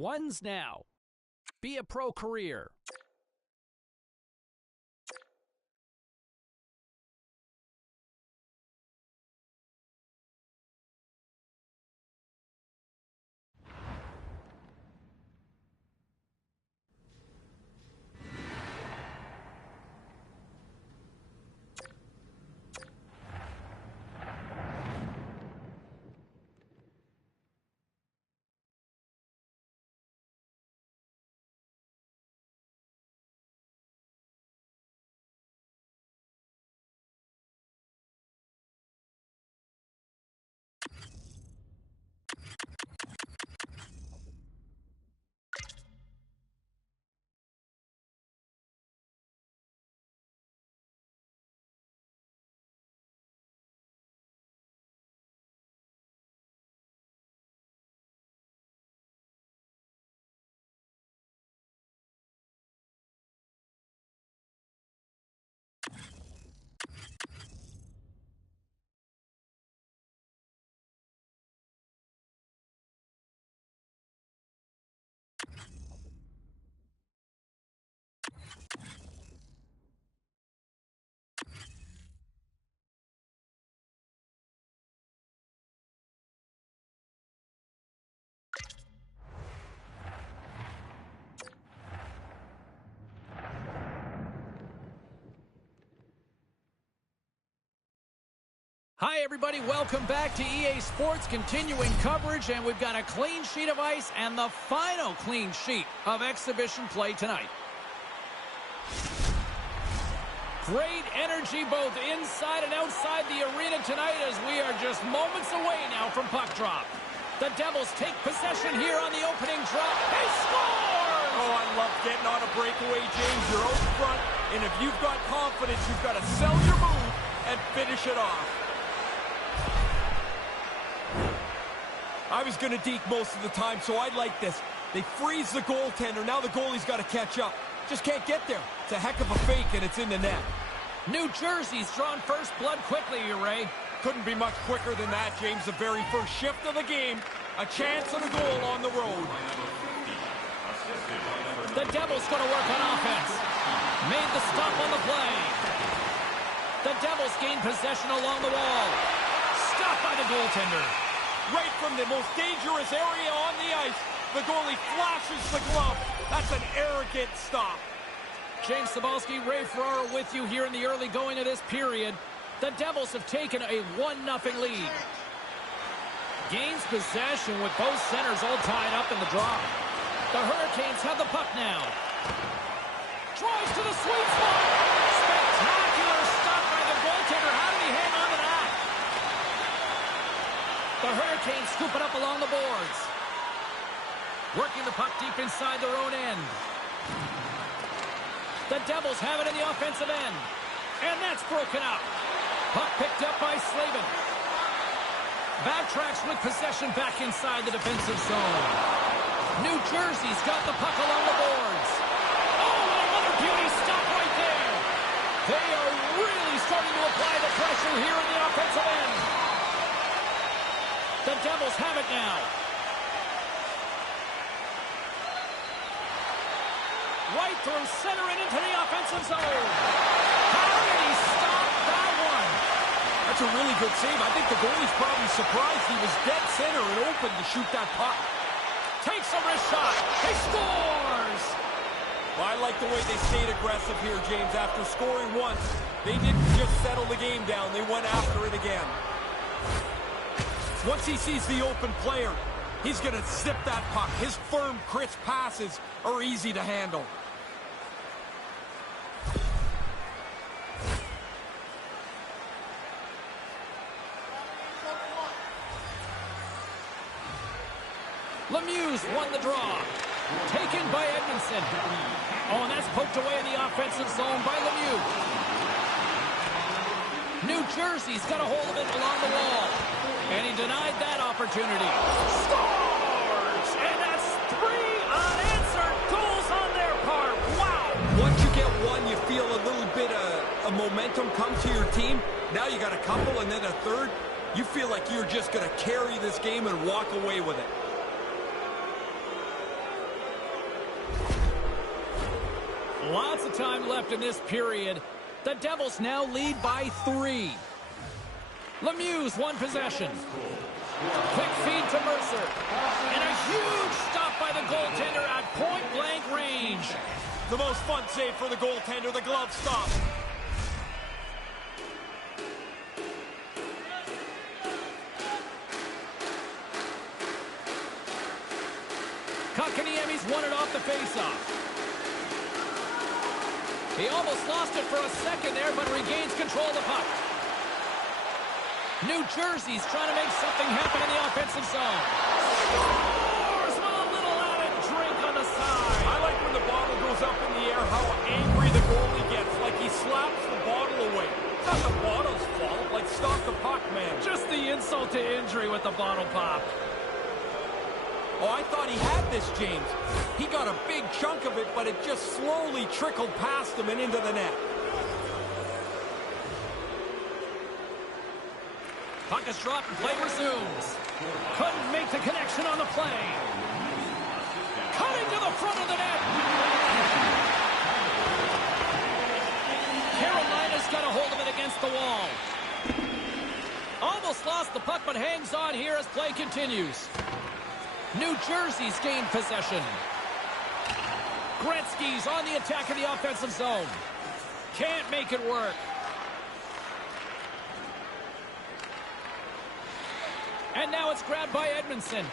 One's now. Be a pro career. Hi, everybody. Welcome back to EA Sports, continuing coverage, and we've got a clean sheet of ice and the final clean sheet of exhibition play tonight. Great energy both inside and outside the arena tonight as we are just moments away now from puck drop. The Devils take possession here on the opening drop. They score! Oh, I love getting on a breakaway, James. You're out front, and if you've got confidence, you've got to sell your move and finish it off. I was going to deke most of the time, so I like this. They freeze the goaltender. Now the goalie's got to catch up. Just can't get there. It's a heck of a fake, and it's in the net. New Jersey's drawn first blood quickly, Ray. Couldn't be much quicker than that, James. The very first shift of the game. A chance at a goal on the road. The Devils going to work on offense. Made the stop on the play. The Devils gain possession along the wall. Stopped by the goaltender. Right from the most dangerous area on the ice, the goalie flashes the glove. That's an arrogant stop. James Cebulski, Ray Ferraro with you here in the early going of this period. The Devils have taken a 1-0 lead. Gains possession with both centers all tied up in the draw. The Hurricanes have the puck now. Drives to the sweet spot. Spectacular stop by the goaltender. How did he hang on to that? The Hurricanes scoop it up along the boards. Working the puck deep inside their own end. The Devils have it in the offensive end. And that's broken up. Puck picked up by Slavin. Backtracks with possession back inside the defensive zone. New Jersey's got the puck along the boards. Oh, another beauty stop right there. They are really starting to apply the pressure here in the offensive end. The Devils have it now. Right through center and into the offensive zone. How did he stop that one? That's a really good save. I think the goalie's probably surprised he was dead center and open to shoot that puck. Takes a wrist shot. He scores! Well, I like the way they stayed aggressive here, James. After scoring once, they didn't just settle the game down. They went after it again. Once he sees the open player, he's going to zip that puck. His firm, crisp passes are easy to handle. Lemieux won the draw. Taken by Edmondson. Oh, and that's poked away in the offensive zone by Lemieux. New Jersey's got a hold of it along the wall. And he denied that opportunity. Scores! And that's 3 unanswered goals on their part. Wow! Once you get one, you feel a little bit of momentum come to your team. Now you got a couple and then a third. You feel like you're just going to carry this game and walk away with it. Lots of time left in this period. The Devils now lead by 3. Lemieux's won possession. Quick feed to Mercer. And a huge stop by the goaltender at point-blank range. The most fun save for the goaltender, the glove stop. Kotkaniemi's won it off the faceoff. He almost lost it for a second there, but regains control of the puck. New Jersey's trying to make something happen in the offensive zone. Scores with a little added drink on the side. I like when the bottle goes up in the air, how angry the goalie gets, like he slaps the bottle away. It's not the bottle's fault, like stop the puck, man. Just the insult to injury with the bottle pop. Oh, I thought he had this, James. He got a big chunk of it, but it just slowly trickled past him and into the net. Puck is dropped and play resumes. Couldn't make the connection on the play. Cutting to the front of the net. Carolina's got a hold of it against the wall. Almost lost the puck, but hangs on here as play continues. New Jersey's gained possession. Gretzky's on the attack in the offensive zone. Can't make it work. And now it's grabbed by Edmondson.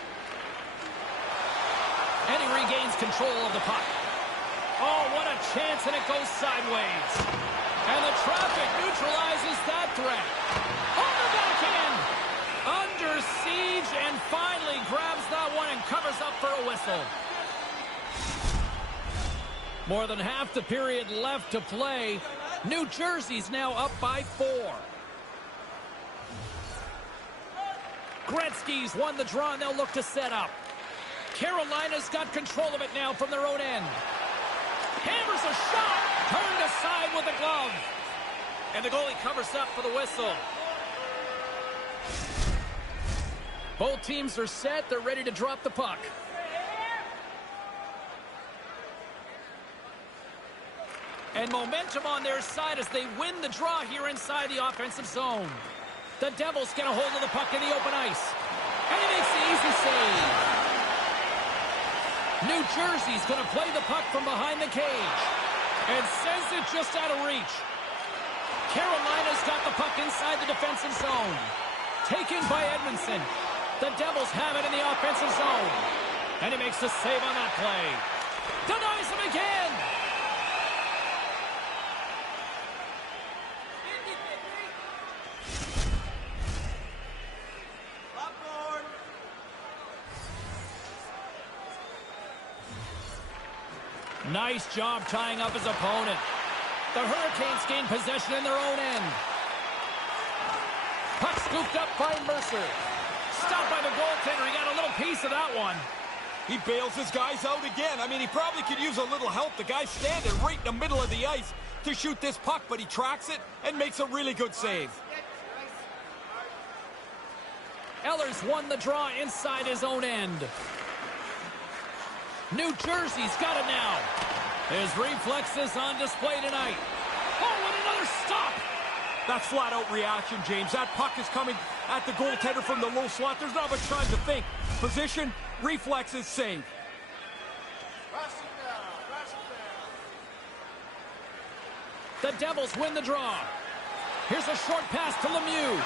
And he regains control of the puck. Oh, what a chance, and it goes sideways. And the traffic neutralizes that threat. On the backhand! Under siege, and finally grabs that one and covers up for a whistle. More than half the period left to play. New Jersey's now up by 4. Gretzky's won the draw, and they'll look to set up. Carolina's got control of it now from their own end. Hammers a shot, turned aside with the glove. And the goalie covers up for the whistle. Both teams are set. They're ready to drop the puck. And momentum on their side as they win the draw here inside the offensive zone. The Devils get a hold of the puck in the open ice. And he makes the easy save. New Jersey's going to play the puck from behind the cage. And sends it just out of reach. Carolina's got the puck inside the defensive zone. Taken by Edmondson. The Devils have it in the offensive zone. And he makes the save on that play. Denies him again. Nice job tying up his opponent. The Hurricanes gain possession in their own end. Puck scooped up by Mercer. Stopped by the goaltender. He got a little piece of that one. He bails his guys out again. I mean, he probably could use a little help. The guy's standing right in the middle of the ice to shoot this puck, but he tracks it and makes a really good save. Eller's won the draw inside his own end. New Jersey's got it now. His reflexes on display tonight. Oh, and another stop. That's flat-out reaction, James. That puck is coming at the goaltender from the low slot. There's not much time to think. Position, reflexes, save. The Devils win the draw. Here's a short pass to Lemieux.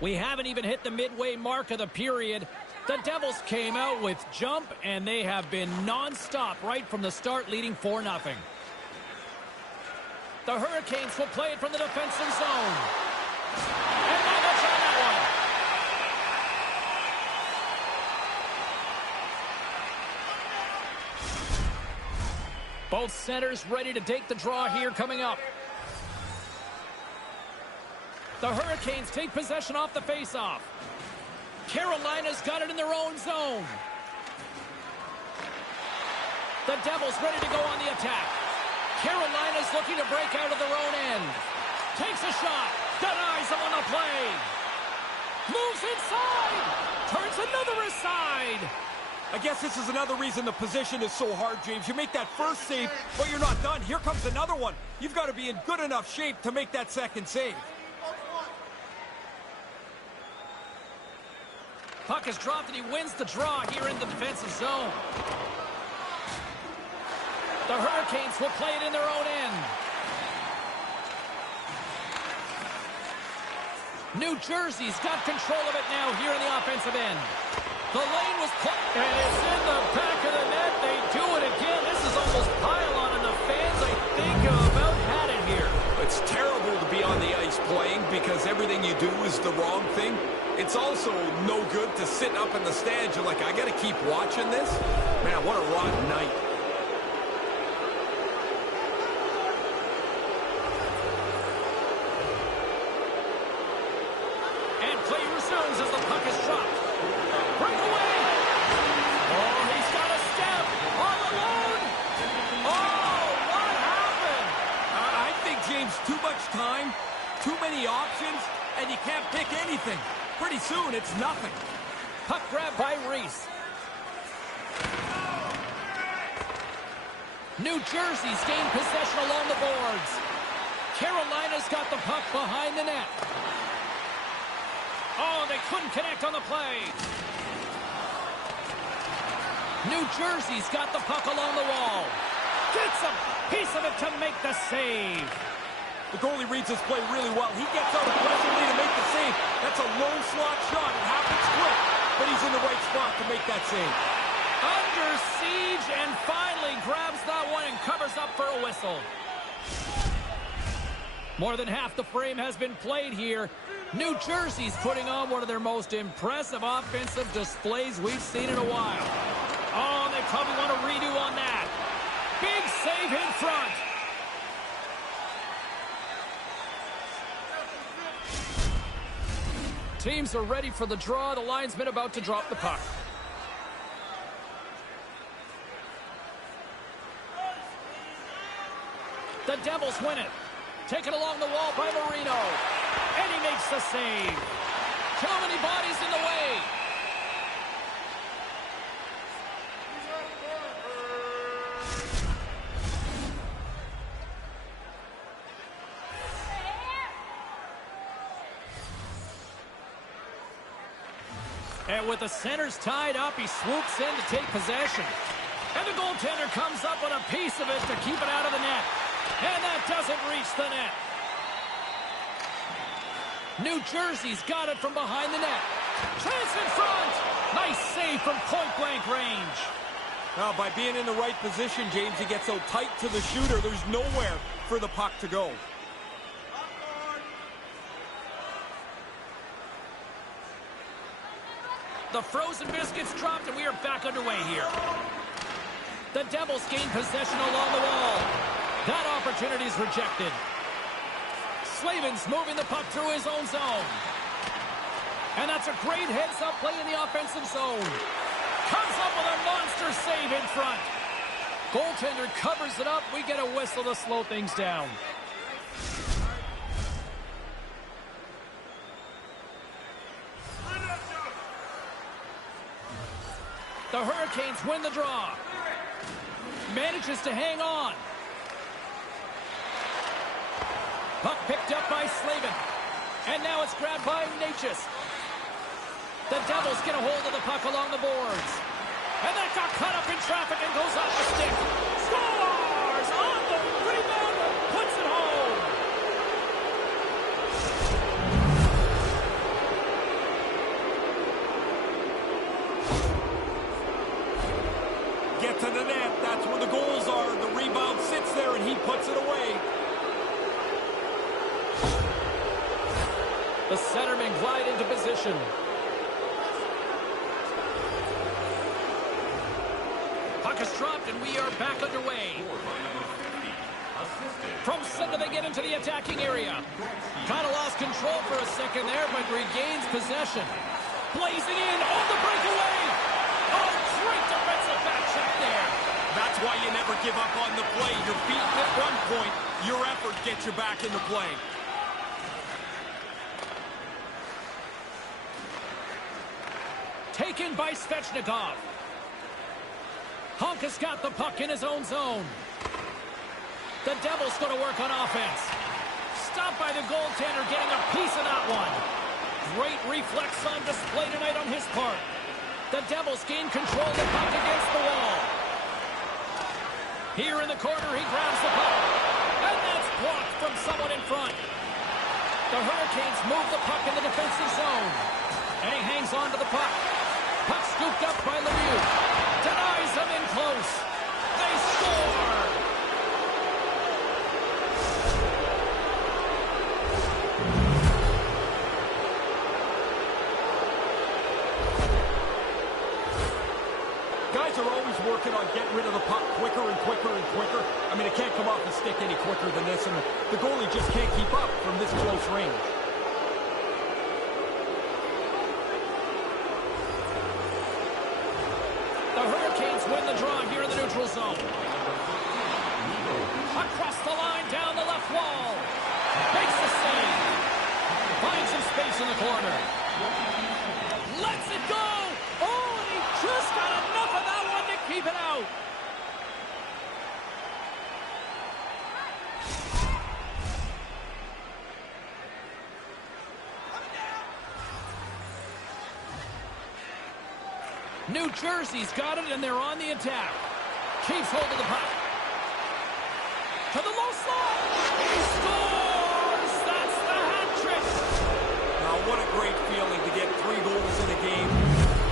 We haven't even hit the midway mark of the period. The Devils came out with jump, and they have been non-stop right from the start, leading 4-0. The Hurricanes will play it from the defensive zone. And now they'll try that one. Both centers ready to take the draw here coming up. The Hurricanes take possession off the faceoff. Carolina's got it in their own zone. The Devils ready to go on the attack. Carolina's looking to break out of their own end. Takes a shot. Denies him on the play. Moves inside. Turns another aside. I guess this is another reason the position is so hard, James. You make that first save, but you're not done. Here comes another one. You've got to be in good enough shape to make that second save. Puck is dropped and he wins the draw here in the defensive zone. The Hurricanes will play it in their own end. New Jersey's got control of it now here in the offensive end. The lane was put, and it's in the back of the net. They do it again. This is almost pile-on, and the fans, I think, have about had it here. It's terrible to be on the ice playing because everything you do is the wrong thing. It's also no good to sit up in the stands. You're like, I got to keep watching this? Man, what a rotten night. And play resumes as the puck is dropped. Breakaway! Oh, he's got a step! All alone! Oh, what happened? I think, James, too much time, too many options, and you can't pick anything. Pretty soon, it's nothing. Puck grab by Reese. New Jersey's gained possession along the boards. Carolina's got the puck behind the net. Oh, they couldn't connect on the play. New Jersey's got the puck along the wall. Gets a piece of it to make the save. The goalie reads his play really well. He gets out aggressively to make the save. That's a low slot shot. It happens quick, but he's in the right spot to make that save. Under siege and finally grabs that one and covers up for a whistle. More than half the frame has been played here. New Jersey's putting on one of their most impressive offensive displays we've seen in a while. Oh, they probably want a redo on that. Big save in front. Teams are ready for the draw. The linesman about to drop the puck. The Devils win it. Taken along the wall by Marino. And he makes the save. Too many bodies in the way. And with the centers tied up, he swoops in to take possession. And the goaltender comes up with a piece of it to keep it out of the net. And that doesn't reach the net. New Jersey's got it from behind the net. Chance in front. Nice save from point-blank range. Now, by being in the right position, James, he gets so tight to the shooter, there's nowhere for the puck to go. The frozen biscuits dropped, and we are back underway here. The Devils gain possession along the wall. That opportunity is rejected. Slavin's moving the puck through his own zone. And that's a great heads-up play in the offensive zone. Comes up with a monster save in front. Goaltender covers it up. We get a whistle to slow things down. The Hurricanes win the draw. Manages to hang on. Puck picked up by Slavin. And now it's grabbed by Natchez. The Devils get a hold of the puck along the boards. And that got caught up in traffic and goes off the stick. Scores on the rebound and puts it home. Get to the net. That's where the goals are. The rebound sits there and he puts it away. The centermen glide into position. Puck is dropped and we are back underway. From center they get into the attacking area. Kind of lost control for a second there, but regains possession. Blazing in on the breakaway. Oh, great defensive back check there. That's why you never give up on the play. You're beaten at one point. Your effort gets you back in the play. Taken by Svechnikov. Hunk has got the puck in his own zone. The Devils going to work on offense. Stopped by the goaltender, getting a piece of that one. Great reflex on display tonight on his part. The Devils gain control of the puck against the wall. Here in the corner, he grabs the puck. And that's blocked from someone in front. The Hurricanes move the puck in the defensive zone. And he hangs on to the puck. Puck scooped up by Lemieux. Denies him in close. They score! Guys are always working on getting rid of the puck quicker and quicker and quicker. I mean, it can't come off the stick any quicker than this, and the goalie just can't keep up from this close range. The Hurricanes win the draw here in the neutral zone. Across the line, down the left wall. Makes the save. Finds some space in the corner. Lets it go. Oh, and he just got enough of that one to keep it out. New Jersey's got it, and they're on the attack. Keeps hold of the puck. To the low slot. He scores! That's the hat trick. Now, what a great feeling to get 3 goals in a game.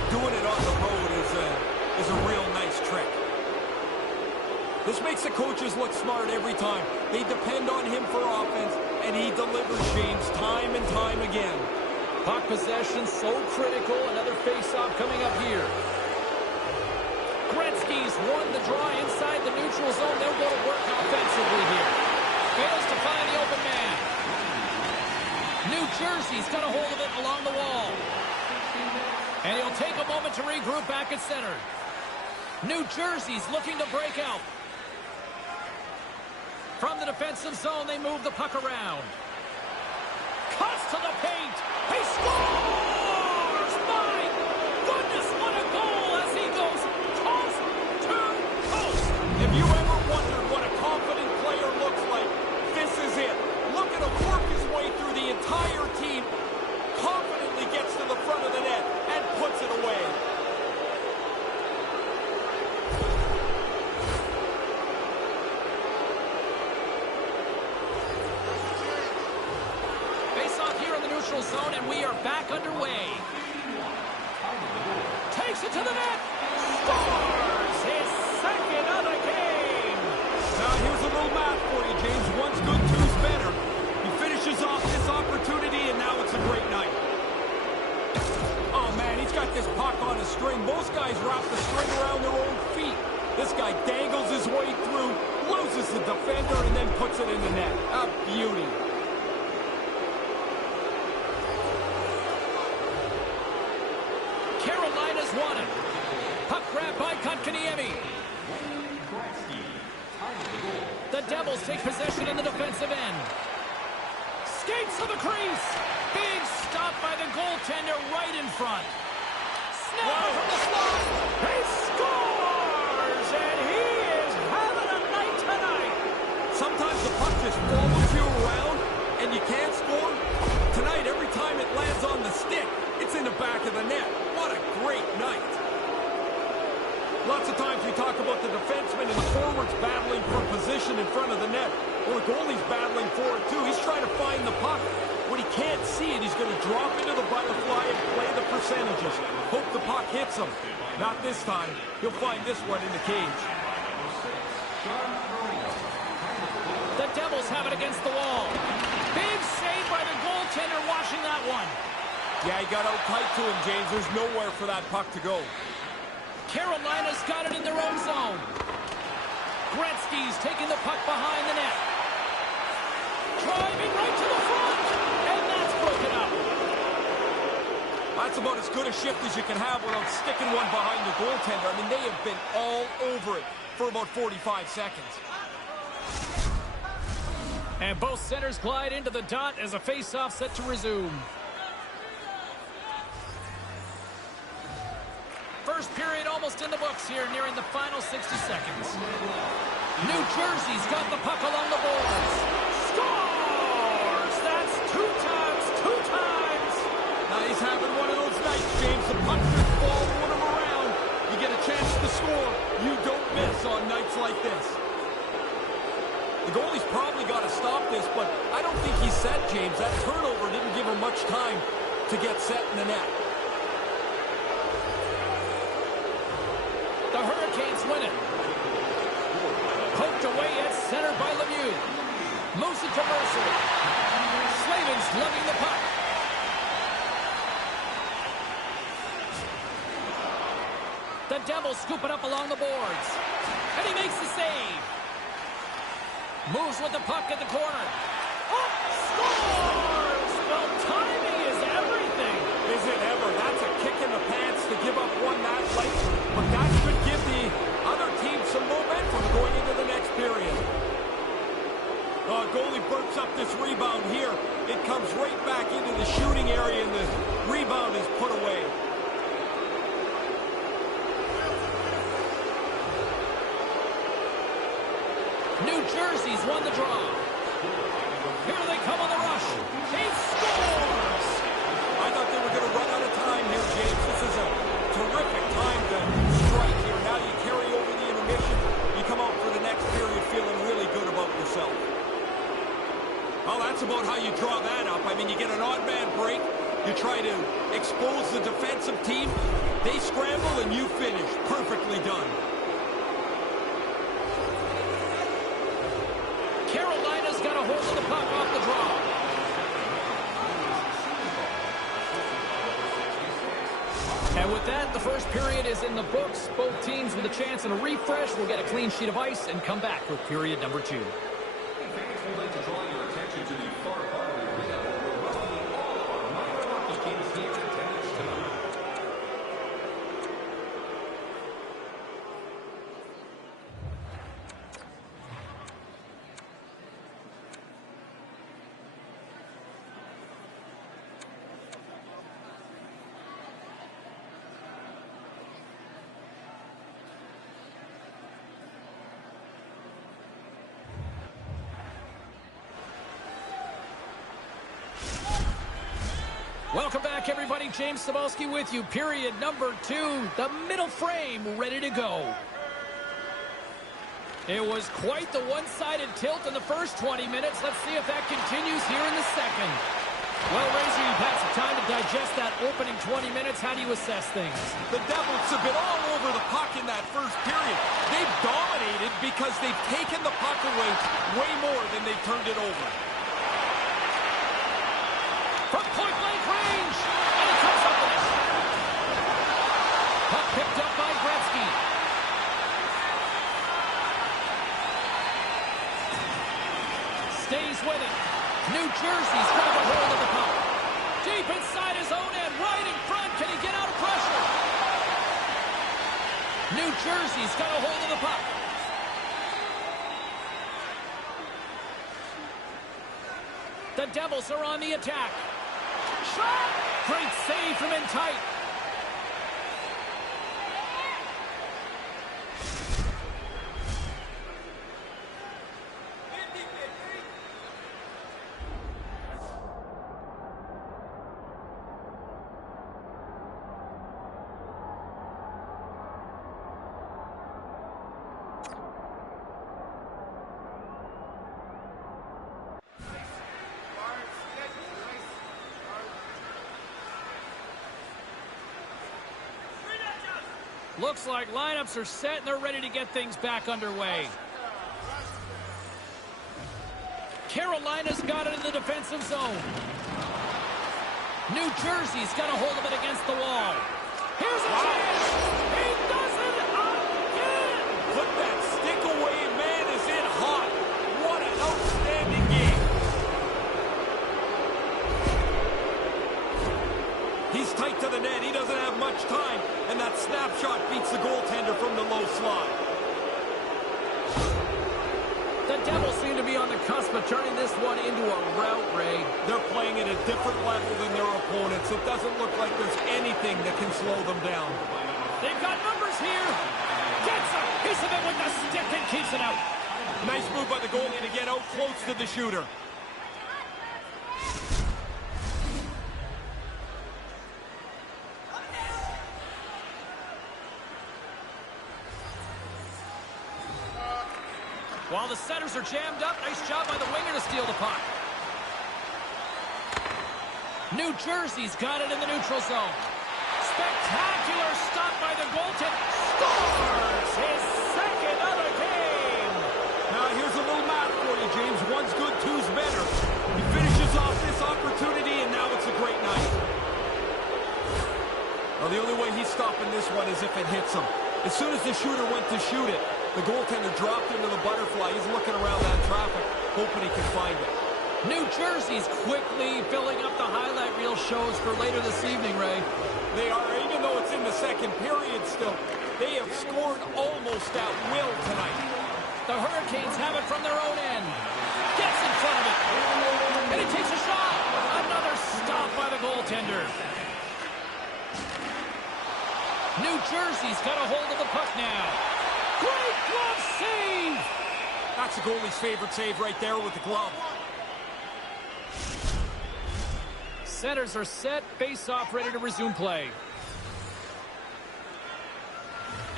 Doing it on the road is a real nice trick. This makes the coaches look smart every time. They depend on him for offense, and he delivers, James, time and time again. Puck possession so critical. Another face-off coming up here. Gretzky's won the draw inside the neutral zone. They'll go to work offensively here. Fails to find the open man. New Jersey's got a hold of it along the wall. And he'll take a moment to regroup back at center. New Jersey's looking to break out. From the defensive zone, they move the puck around. Cuts to the paint. He scores! My goodness, what a goal as he goes coast to coast. If you ever wondered what a confident player looks like, this is it. Look at him work his way through the entire team, confidently gets to the front of the net, and puts it away. Zone, and we are back underway. Takes it to the net. Scores his second of the game. Now here's a little math for you, James. One's good, two's better. He finishes off this opportunity, and now it's a great night. Oh, man, he's got this puck on a string. Most guys wrap the string around their own feet. This guy dangles his way through, loses the defender, and then puts it in the net. A beauty. Carolina's won it. Puck grab by Kotkaniemi. The Devils take possession in the defensive end. Skates to the crease. Big stop by the goaltender right in front. Snap from the slot. He scores! And he is having a night tonight. Sometimes the puck just follows you around and you can't score. Tonight, every time it lands on the stick, it's in the back of the net. What a great night. Lots of times we talk about the defenseman and the forwards battling for position in front of the net. Well, the goalie's battling for it too. He's trying to find the puck. When he can't see it, he's going to drop into the butterfly and play the percentages. Hope the puck hits him. Not this time. He'll find this one in the cage. The Devils have it against the wall. Big save by the goaltender washing that one. Yeah, he got out tight to him, James. There's nowhere for that puck to go. Carolina's got it in their own zone. Gretzky's taking the puck behind the net. Driving right to the front. And that's broken up. That's about as good a shift as you can have without sticking one behind the goaltender. I mean, they have been all over it for about 45 seconds. And both centers glide into the dot as a face-off set to resume. first period almost in the books here, nearing the final 60 seconds. New Jersey's got the puck along the boards. Scores! That's two times. Now he's having one of those nights, James. The puck just following him around. You get a chance to score. You don't miss on nights like this. The goalie's probably got to stop this, but I don't think he's set, James. That turnover didn't give him much time to get set in the net. The Hurricanes win it. Poked away at center by Lemieux. Moves it to Mercer. Slavin's lugging the puck. The Devils scoop it up along the boards. And he makes the save. Moves with the puck in the corner. Oh, scores! Well, timing is everything. Is it ever? That's a kick in the pants to give up one that late. But that could give the other team some momentum going into the next period. Goalie burps up this rebound here. It comes right back into the shooting area, and the rebound is put away. New Jersey's won the draw. Here they come on the rush. He scores! I thought they were going to run out of time here, James. This is a terrific time to strike here. Now you carry over the intermission. You come out for the next period feeling really good about yourself. Well, that's about how you draw that up. I mean, you get an odd man break. You try to expose the defensive team. They scramble and you finish. Perfectly done. Carolina's got a hold of the puck off the draw. And with that, the first period is in the books. Both teams with a chance and a refresh will get a clean sheet of ice and come back with period number 2. We'd like to draw your attention to the far part of the arena where roughly all of our minor hockey teams here in attendance tonight. Welcome back, everybody. James Cebulski with you. Period number 2. The middle frame ready to go. It was quite the one-sided tilt in the first 20 minutes. Let's see if that continues here in the second. Well, Razor, you've had some time to digest that opening 20 minutes. How do you assess things? The Devils have been all over the puck in that first period. They've dominated because they've taken the puck away way more than they've turned it over. From point-blank range, and he comes up with it. Puck picked up by Gretzky. Stays with it. New Jersey's got a hold of the puck. Deep inside his own end, right in front. Can he get out of pressure? New Jersey's got a hold of the puck. The Devils are on the attack. Shot! Great save from in tight. Looks like lineups are set and they're ready to get things back underway. Carolina's got it in the defensive zone. New Jersey's got a hold of it against the wall. Here's a chance. He does it again. Put that stick away, man, is in hot. What an outstanding game. He's tight to the net. He doesn't have much time. And that snapshot beats the goaltender from the low slot. The Devils seem to be on the cusp of turning this one into a rout, Ray. They're playing at a different level than their opponents. It doesn't look like there's anything that can slow them down. They've got numbers here. Gets a piece of it with the stick and keeps it out. Nice move by the goalie to get out close to the shooter. While the centers are jammed up, nice job by the winger to steal the puck. New Jersey's got it in the neutral zone. Spectacular stop by the goaltender. Scores his second of the game. Now here's a little math for you, James. One's good, two's better. He finishes off this opportunity, and now it's a great night. Well, the only way he's stopping this one is if it hits him. As soon as the shooter went to shoot it, the goaltender dropped into the butterfly. He's looking around that traffic, hoping he can find it. New Jersey's quickly filling up the highlight reel shows for later this evening, Ray. They are, even though it's in the second period still, they have scored almost at will tonight. The Hurricanes have it from their own end. Gets in front of it. And he takes a shot. Another stop by the goaltender. New Jersey's got a hold of the puck now. Great glove save! That's the goalie's favorite save right there with the glove. Centers are set, face-off ready to resume play.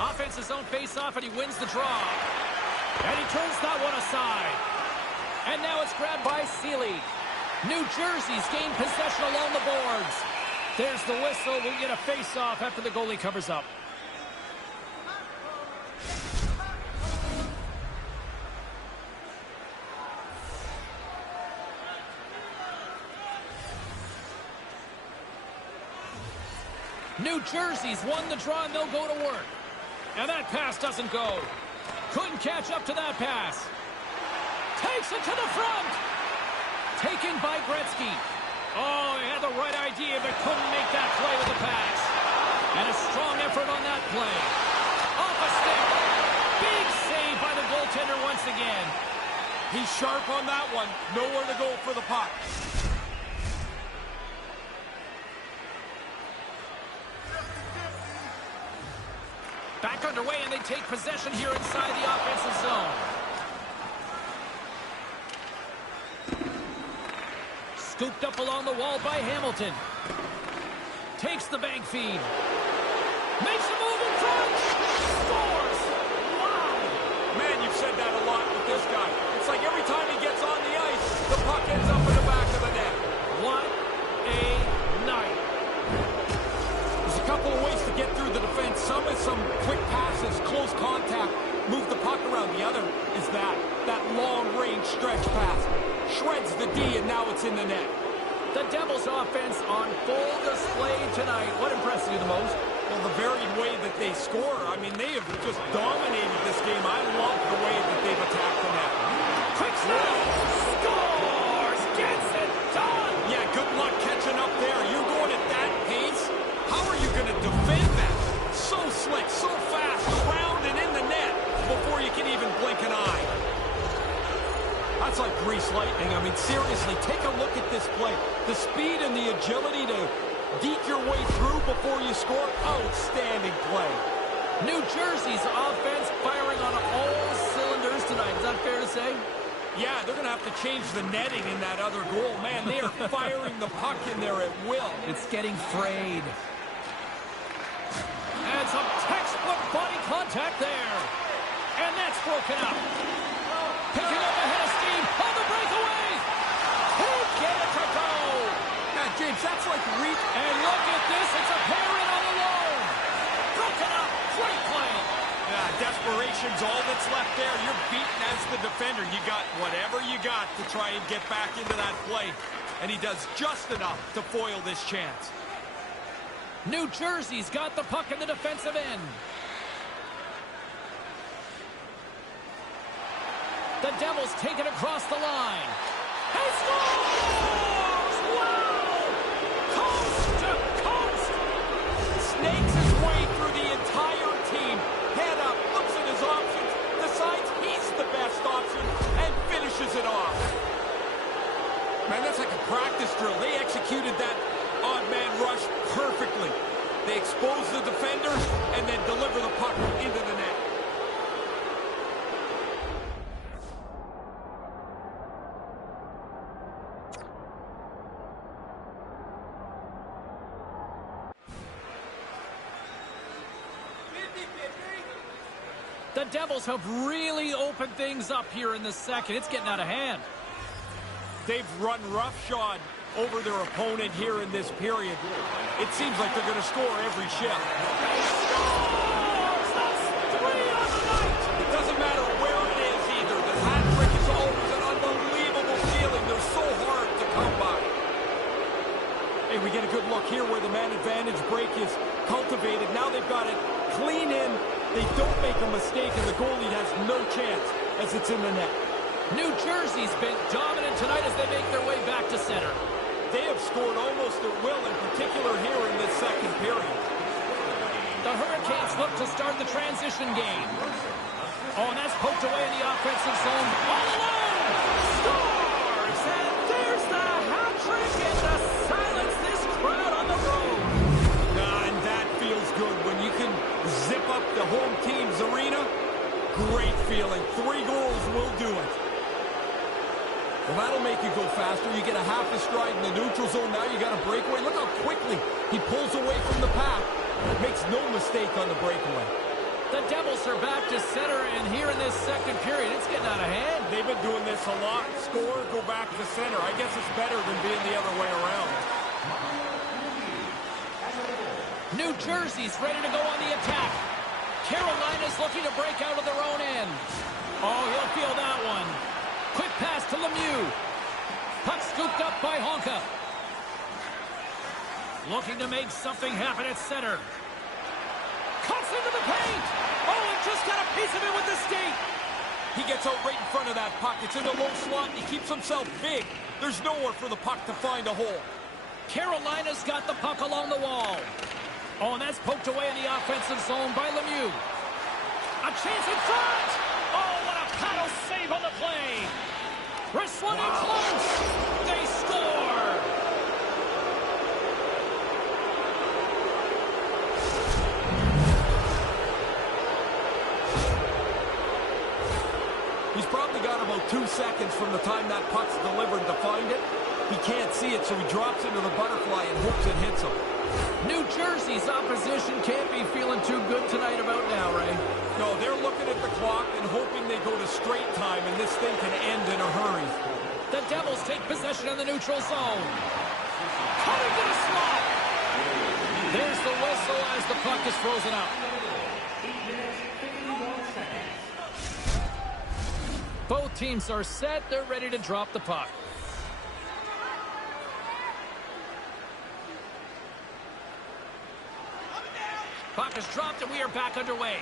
Offense's own face-off, and he wins the draw. And he turns that one aside. And now it's grabbed by Seeley. New Jersey's gained possession along the boards. There's the whistle. We'll get a face-off after the goalie covers up. New Jersey's won the draw, and they'll go to work. And that pass doesn't go. Couldn't catch up to that pass. Takes it to the front. Taken by Gretzky. Oh, he had the right idea, but couldn't make that play with the pass. And a strong effort on that play. Off a stick. Big save by the goaltender once again. He's sharp on that one. Nowhere to go for the puck. Back underway, and they take possession here inside the offensive zone. Scooped up along the wall by Hamilton. Takes the bank feed. Makes a move in front. Scores. Wow. Man, you've said that a lot with this guy. It's like every time he gets on the ice, the puck ends up in the back of the net. What a night. There's a couple of ways to get through the defense. Some is some quick passes, close contact, move the puck around. The other is that long-range stretch pass. Shreds the D, and now it's in the net. The Devils' offense on full display tonight. What impressed you the most? Well, the varied way that they score. I mean, they have just dominated this game. I love the way that they've attacked the net. Quick snap! Scores! Gets it done! Yeah, good luck catching up there. You're going at that pace? How are you going to defend that? So slick, so fast, around and in the net before you can even blink an eye. That's like grease lightning. I mean, seriously, take a look at this play. The speed and the agility to deke your way through before you score. Outstanding play. New Jersey's offense firing on all cylinders tonight. Is that fair to say? Yeah, they're going to have to change the netting in that other goal. Man, they are firing the puck in there at will. It's getting frayed. And some textbook body contact there. And that's broken up. Picking up ahead of steam on the breakaway. Can't get it to go. Now, James, that's like And look at this. It's a pair in on the alone. Broken up. Great play. Yeah, desperation's all that's left there. You're beaten as the defender. You got whatever you got to try and get back into that play. And he does just enough to foil this chance. New Jersey's got the puck in the defensive end. The Devils take it across the line. He scores! Wow! Coast to coast! Snakes his way through the entire team. Head up, looks at his options, decides he's the best option, and finishes it off. Man, that's like a practice drill. They executed that odd man rush perfectly. They exposed the defender, and then The Devils have really opened things up here in the second. It's getting out of hand. They've run roughshod over their opponent here in this period. It seems like they're going to score every shift. That's 3 on the night. It doesn't matter where it is either. The hat trick is always an unbelievable feeling. They're so hard to come by. Hey, we get a good look here where the man advantage break is cultivated. Now they've got it clean in. They don't make a mistake, and the goalie has no chance as it's in the net. New Jersey's been dominant tonight as they make their way back to center. They have scored almost at will, in particular here in this second period. The Hurricanes look to start the transition game. Oh, and that's poked away in the offensive zone. All alone! Scores! And there's the hat trick and to silence this crowd on the road. And that feels good when you can zip up the home team's arena. Great feeling. 3 goals will do it. Well, that'll make you go faster. You get a half a stride in the neutral zone. Now you got a breakaway. Look how quickly he pulls away from the pack. Makes no mistake on the breakaway. The Devils are back to center, and here in this second period, it's getting out of hand. They've been doing this a lot. Score, go back to center. I guess it's better than being the other way around. New Jersey's ready to go on the attack. Carolina's looking to break out of their own end. Oh, he'll feel that one. Quick pass to Lemieux. Puck scooped up by Honka. Looking to make something happen at center. Cuts into the paint. Oh, and just got a piece of it with the skate. He gets out right in front of that puck. It's in the low slot, and he keeps himself big. There's nowhere for the puck to find a hole. Carolina's got the puck along the wall. Oh, and that's poked away in the offensive zone by Lemieux. A chance in front. Oh, what a paddle save on the play. Wrist one in close. They score. He's probably got about 2 seconds from the time that puck's delivered to find it. He can't see it, so he drops into the butterfly and hopes it hits him. New Jersey's opposition can't be feeling too good tonight about now, Ray. No, they're looking at the clock and hoping they go to straight time, and this thing can end in a hurry. The Devils take possession in the neutral zone. Coming to the slot. There's the whistle as the puck is frozen up. Both teams are set. They're ready to drop the puck. Puck is dropped, and we are back underway.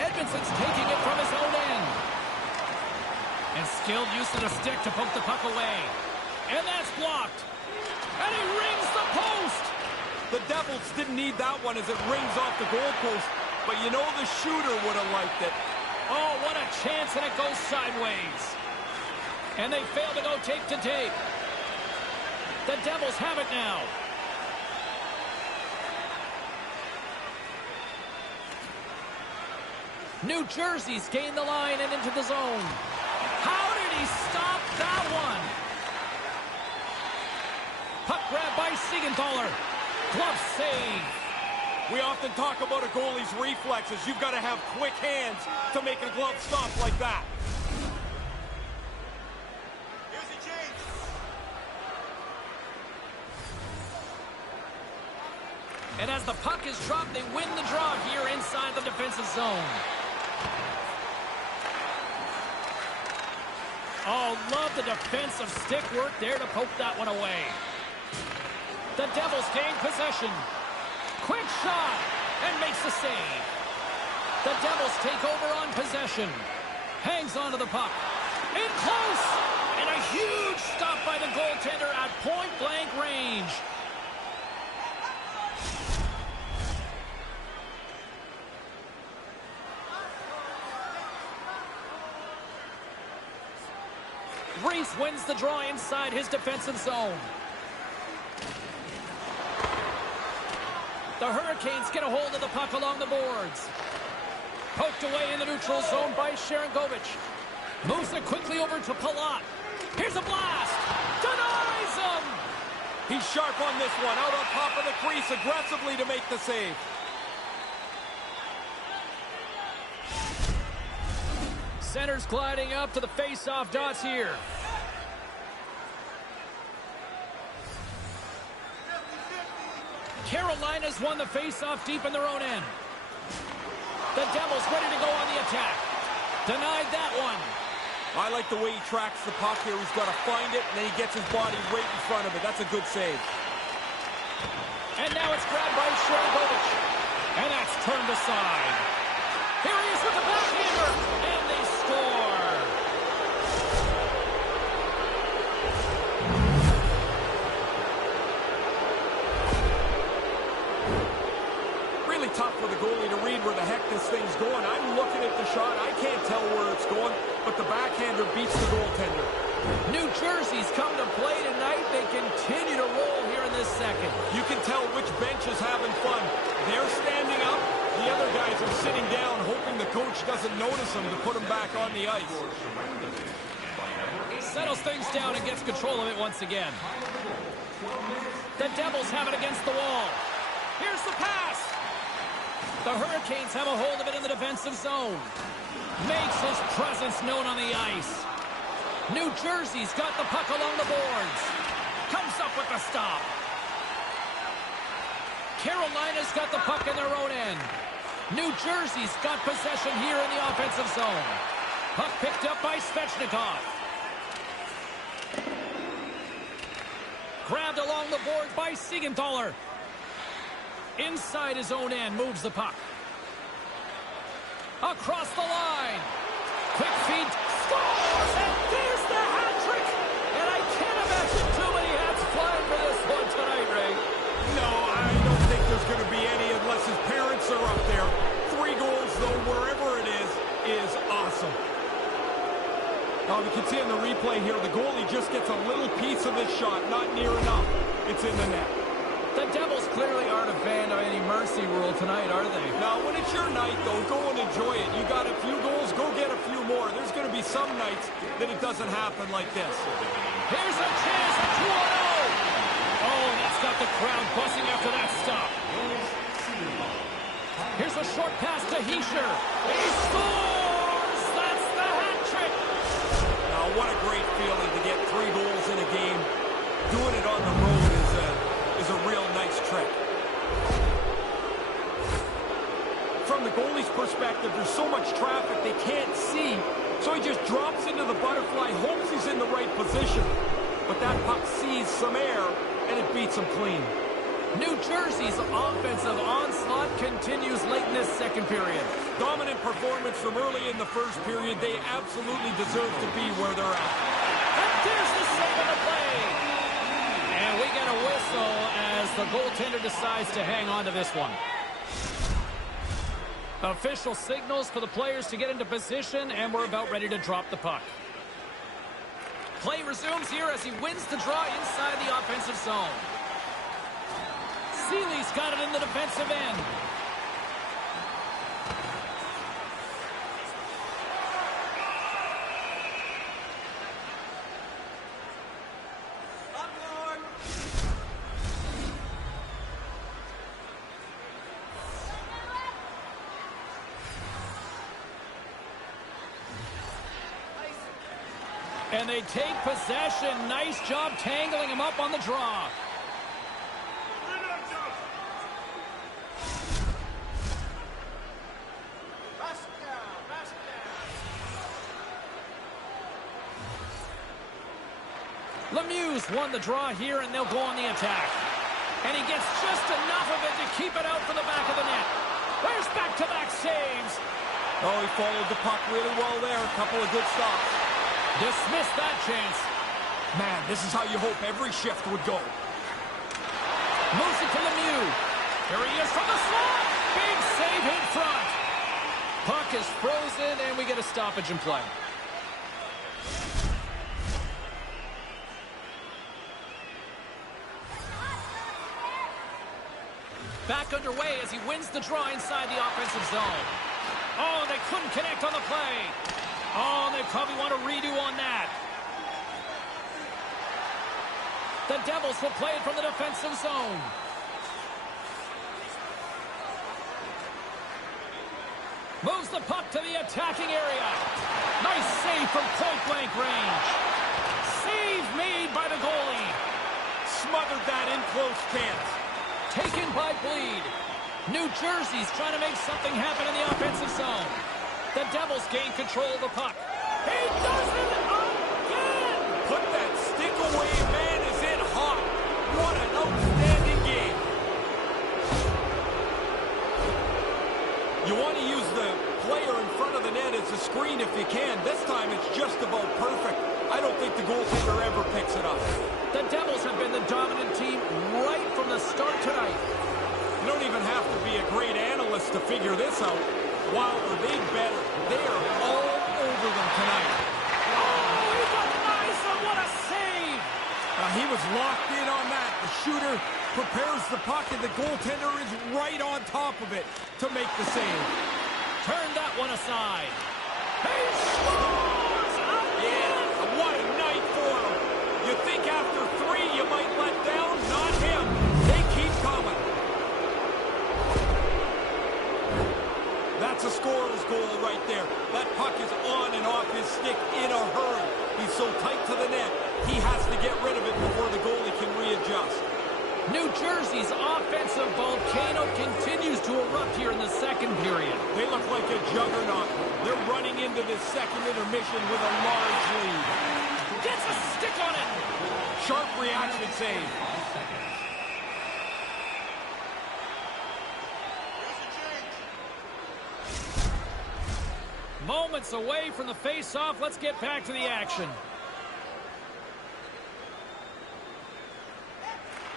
Edmondson's taking it from his own end. And skilled use of the stick to poke the puck away. And that's blocked. And he rings the post. The Devils didn't need that one as it rings off the goalpost, but you know the shooter would have liked it. Oh, what a chance, and it goes sideways. And they fail to go tape to tape. The Devils have it now. New Jersey's gained the line and into the zone. How did he stop that one? Puck grab by Siegenthaler. Glove save. We often talk about a goalie's reflexes. You've got to have quick hands to make a glove stop like that. Here's the change. And as the puck is dropped, they win the draw here inside the defensive zone. Oh, love the defensive stick work there to poke that one away. The Devils gain possession. Quick shot, and makes the save. The Devils take over on possession. Hangs onto the puck. In close, and a huge stop by the goaltender at point-blank range. Reese wins the draw inside his defensive zone. The Hurricanes get a hold of the puck along the boards. Poked away in the neutral zone by Sharangovich. Moves it quickly over to Palat. Here's a blast. Denies him. He's sharp on this one. Out on top of the crease aggressively to make the save. centers gliding up to the face-off dots here. Carolina's won the face-off deep in their own end. The Devils ready to go on the attack. Denied that one. I like the way he tracks the puck here. He's got to find it, and then he gets his body right in front of it. That's a good save. And now it's grabbed by Shergovich. And that's turned aside. Here he is with the backhander. And they score. Really tough for the goalie to read where the heck this thing's going. I'm looking at the shot. I can't tell where it's going, but the backhander beats the goaltender. New Jersey's come to play tonight. They continue to roll here in this second. You can tell which bench is having fun. They're standing up. The other guys are sitting down, hoping the coach doesn't notice them to put them back on the ice. Settles things down and gets control of it once again. The Devils have it against the wall. Here's the pass. The Hurricanes have a hold of it in the defensive zone. Makes his presence known on the ice. New Jersey's got the puck along the boards. Comes up with the stop. Carolina's got the puck in their own end. New Jersey's got possession here in the offensive zone. Puck picked up by Svechnikov. Grabbed along the boards by Siegenthaler. Inside his own end, moves the puck. Across the line. Quick feed, scores, and there's the hat trick. And I can't imagine too many hats flying for this one tonight, Ray. No, I don't think there's going to be any unless his parents are up there. 3 goals, though, wherever it is awesome. Now, you can see in the replay here, the goalie just gets a little piece of this shot, not near enough. It's in the net. The Devils clearly aren't a fan of any mercy rule tonight, are they? Now, when it's your night, though, go and enjoy it. You got a few goals, go get a few more. There's going to be some nights that it doesn't happen like this. Here's a chance at 2-0. Oh, that's got the crowd buzzing after that stop. Here's a short pass to Hischier. He scores! That's the hat trick! Now, what a great feeling to get 3 goals in a game. Doing it on the road is a real nice trick. From the goalie's perspective, there's so much traffic they can't see, so he just drops into the butterfly, hopes he's in the right position. But that puck sees some air, and it beats him clean. New Jersey's offensive onslaught continues late in this second period. Dominant performance from early in the first period. They absolutely deserve to be where they're at. And there's the save of the play. And we get a whistle as the goaltender decides to hang on to this one. Official signals for the players to get into position, and we're about ready to drop the puck. Play resumes here as he wins the draw inside the offensive zone. Seeley's got it in the defensive end. And they take possession. Nice job tangling him up on the draw. Lemieux won the draw here, and they'll go on the attack. And he gets just enough of it to keep it out from the back of the net. There's back-to-back saves. Oh, he followed the puck really well there. A couple of good stops. Dismissed that chance. Man, this is how you hope every shift would go. Moves it to Lemieux. Here he is from the slot. Big save in front. Puck is frozen, and we get a stoppage in play. Back underway as he wins the draw inside the offensive zone. Oh, they couldn't connect on the play. Oh, they probably want a redo on that. The Devils will play it from the defensive zone. Moves the puck to the attacking area. Nice save from point-blank range. Save made by the goalie. Smothered that in close chance. Taken by Bleed. New Jersey's trying to make something happen in the offensive zone. The Devils gain control of the puck. He does it again! Put that stick away, man, is in hot. What an outstanding game. You want to use the player in front of the net as a screen if you can. This time it's just about perfect. I don't think the goaltender ever picks it up. The Devils have been the dominant team right from the start tonight. You don't even have to be a great analyst to figure this out. Wow, are they better? They are all over them tonight. Oh, he denies him. What a save! He was locked in on that. The shooter prepares the puck, and the goaltender is right on top of it to make the save. Turn that one aside. He scores! Yeah, what a night for him. You think after 3 you might let down? Not him. They keep coming. That's a scorer's goal right there. That puck is on and off his stick in a hurry. He's so tight to the net, he has to get rid of it before the goalie can readjust. New Jersey's offensive volcano continues to erupt here in the second period. They look like a juggernaut. They're running into this second intermission with a large lead. Gets a stick on it. Sharp reaction save. Moments away from the face-off. Let's get back to the action.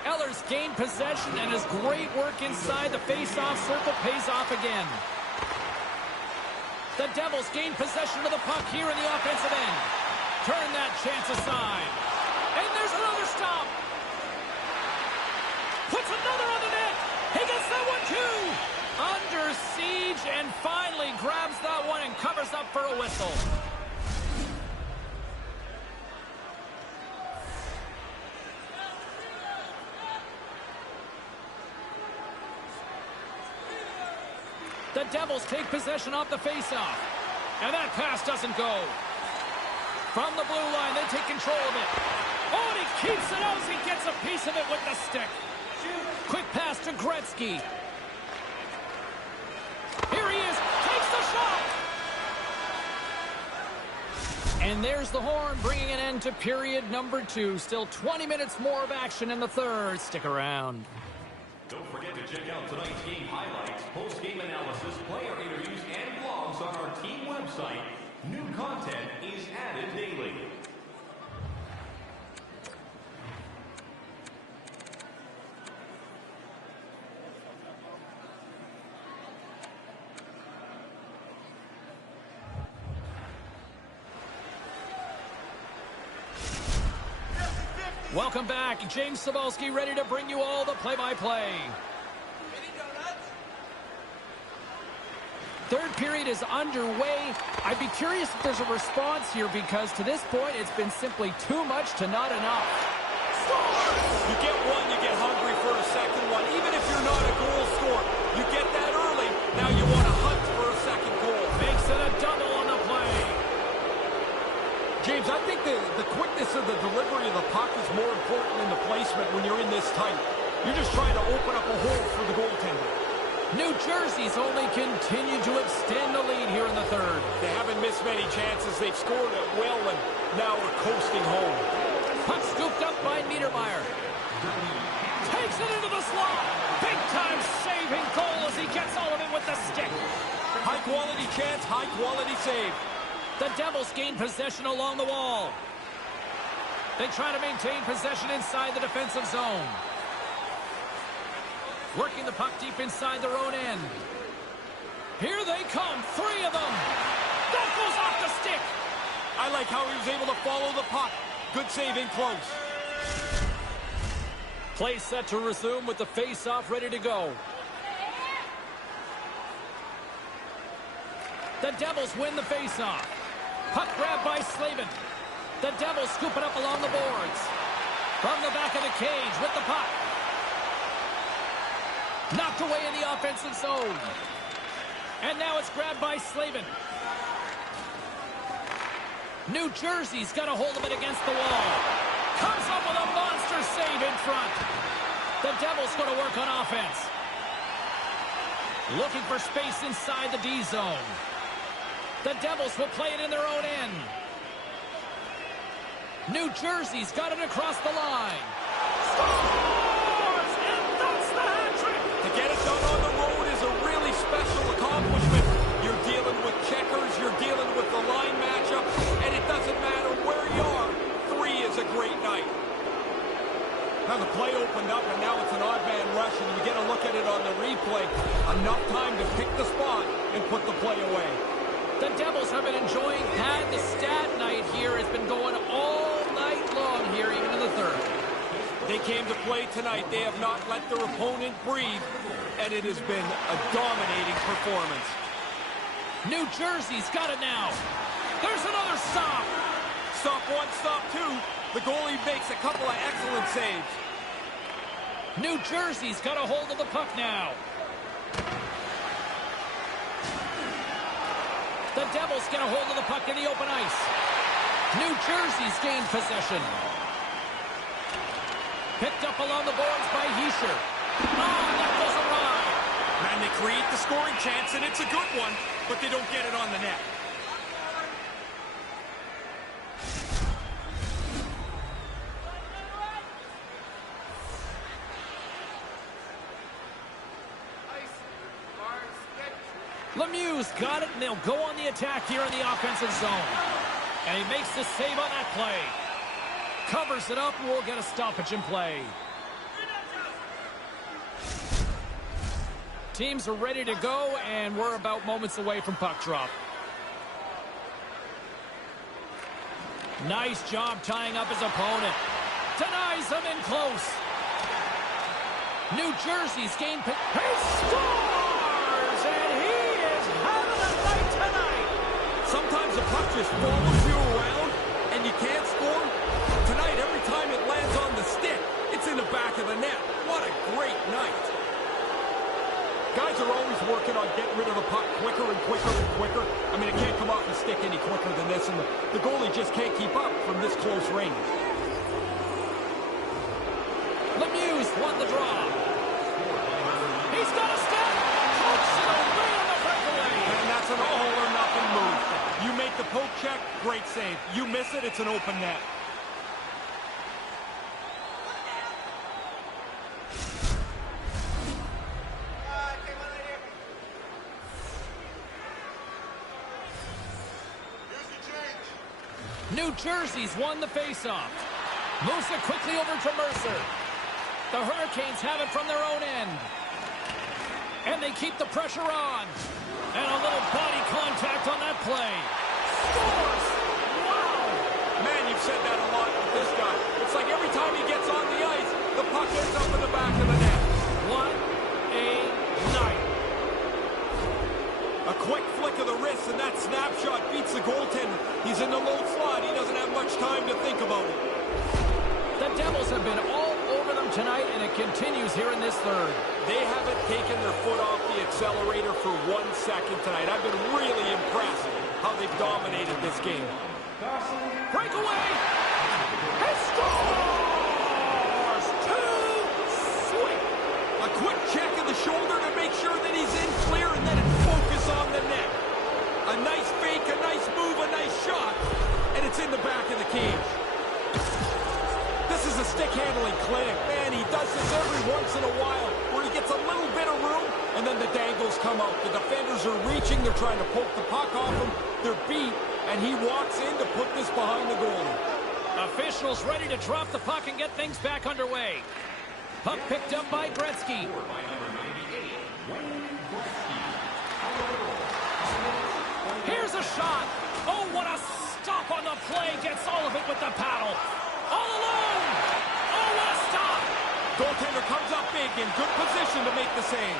Eller's gained possession, and his great work inside the face-off circle pays off again. The Devils gain possession of the puck here in the offensive end. Turn that chance aside. And there's another stop. Puts another on the net. He gets that one too. Under siege, and finally grabs that one and covers up for a whistle. The Devils take possession off the faceoff. And that pass doesn't go. From the blue line, they take control of it. Oh, and he keeps it out as he gets a piece of it with the stick. Quick pass to Gretzky. Here he is. Takes the shot. And there's the horn, bringing an end to period number 2. Still 20 minutes more of action in the third. Stick around. Don't forget to check out tonight's game highlights, post-game analysis, player interviews, and blogs on our team website. New content is added daily. Welcome back. James Cybulski ready to bring you all the play-by-play. Third period is underway. I'd be curious if there's a response here, because to this point it's been simply too much to not enough. You get one, you get hungry for a second one. Even if you're not a goal scorer, you get that early. Now you want to hunt for a second goal. Makes it a double on the play. James, I think the quickness of the delivery of the puck is more important than the placement when you're in this tight. You're just trying to open up a hole for the goaltender. New Jersey's only continued to extend the lead here in the third. They haven't missed many chances. They've scored it well, and now we're coasting home. Puck scooped up by Niedermeyer. Takes it into the slot. Big-time saving goal as he gets all of it with the stick. High-quality chance, high-quality save. The Devils gain possession along the wall. They try to maintain possession inside the defensive zone. Working the puck deep inside their own end. Here they come, 3 of them. That goes off the stick. I like how he was able to follow the puck. Good save in close. Play set to resume with the face-off ready to go. The Devils win the face-off. Puck grab by Slavin. The Devils scoop it up along the boards. From the back of the cage with the puck. Knocked away in the offensive zone. And now it's grabbed by Slavin. New Jersey's got a hold of it against the wall. Comes up with a monster save in front. The Devils going to work on offense. Looking for space inside the D zone. The Devils will play it in their own end. New Jersey's got it across the line. Scores! And that's the hat trick! To get it done on the road is a really special accomplishment. You're dealing with checkers, you're dealing with the line matchup, and it doesn't matter where you are. 3 is a great night. Now the play opened up, and now it's an odd man rush, and you get a look at it on the replay. Enough time to pick the spot and put the play away. The Devils have been enjoying the stat night here. It's been going all night long here, even in the third. They came to play tonight. They have not let their opponent breathe, and it has been a dominating performance. New Jersey's got it now. There's another stop. Stop 1, stop 2. The goalie makes a couple of excellent saves. New Jersey's got a hold of the puck now. The Devils get a hold of the puck in the open ice. New Jersey's gained possession. Picked up along the boards by Heischer. Oh, that goes awry. Man, they create the scoring chance, and it's a good one, but they don't get it on the net. Lemieux's got it, and they'll go on the attack here in the offensive zone. And he makes the save on that play. Covers it up, and we'll get a stoppage in play. Teams are ready to go, and we're about moments away from puck drop. Nice job tying up his opponent. Denies him in close. New Jersey's gained. He scores! And he is having a night tonight. Sometimes the puck just follows you around, and you can't score. Tonight, every time it lands on the stick, it's in the back of the net. What a great night. Guys are always working on getting rid of the puck quicker and quicker and quicker. I mean, it can't come off the stick any quicker than this, and the goalie just can't keep up from this close range. Lemieux won the draw. He's got a step. Hooks it away on the breakaway. And that's an all-or-nothing move. You make the poke check, great save. You miss it, it's an open net. New Jersey's won the faceoff. Moves it quickly over to Mercer. The Hurricanes have it from their own end. And they keep the pressure on. And a little body contact on that play. Scores! Wow! Man, you've said that a lot with this guy. It's like every time he gets on the ice, the puck ends up in the back of the net. What a night. A quick flick of the wrist, and that snapshot beats the goaltender. He's in the low slot. He doesn't have much time to think about it. The Devils have been all over them tonight, and it continues here in this third. They haven't taken their foot off the accelerator for 1 second tonight. I've been really impressed how they've dominated this game. Breakaway! He scores! Too sweet! A quick check of the shoulder to make sure that he's in clear, and then it focus on the net. A nice fake, a nice move, a nice shot, and it's in the back of the cage. This is a stick-handling clinic. Man, he does this every once in a while where he gets a little bit of room, and then the dangles come out. The defenders are reaching. They're trying to poke the puck off him. They're beat, and he walks in to put this behind the goalie. Officials ready to drop the puck and get things back underway. Puck picked up by Gretzky. Here's a shot. Oh, what a stop on the play. Gets all of it with the paddle. All alone! Oh, what a stop! Goaltender comes up big, in good position to make the save.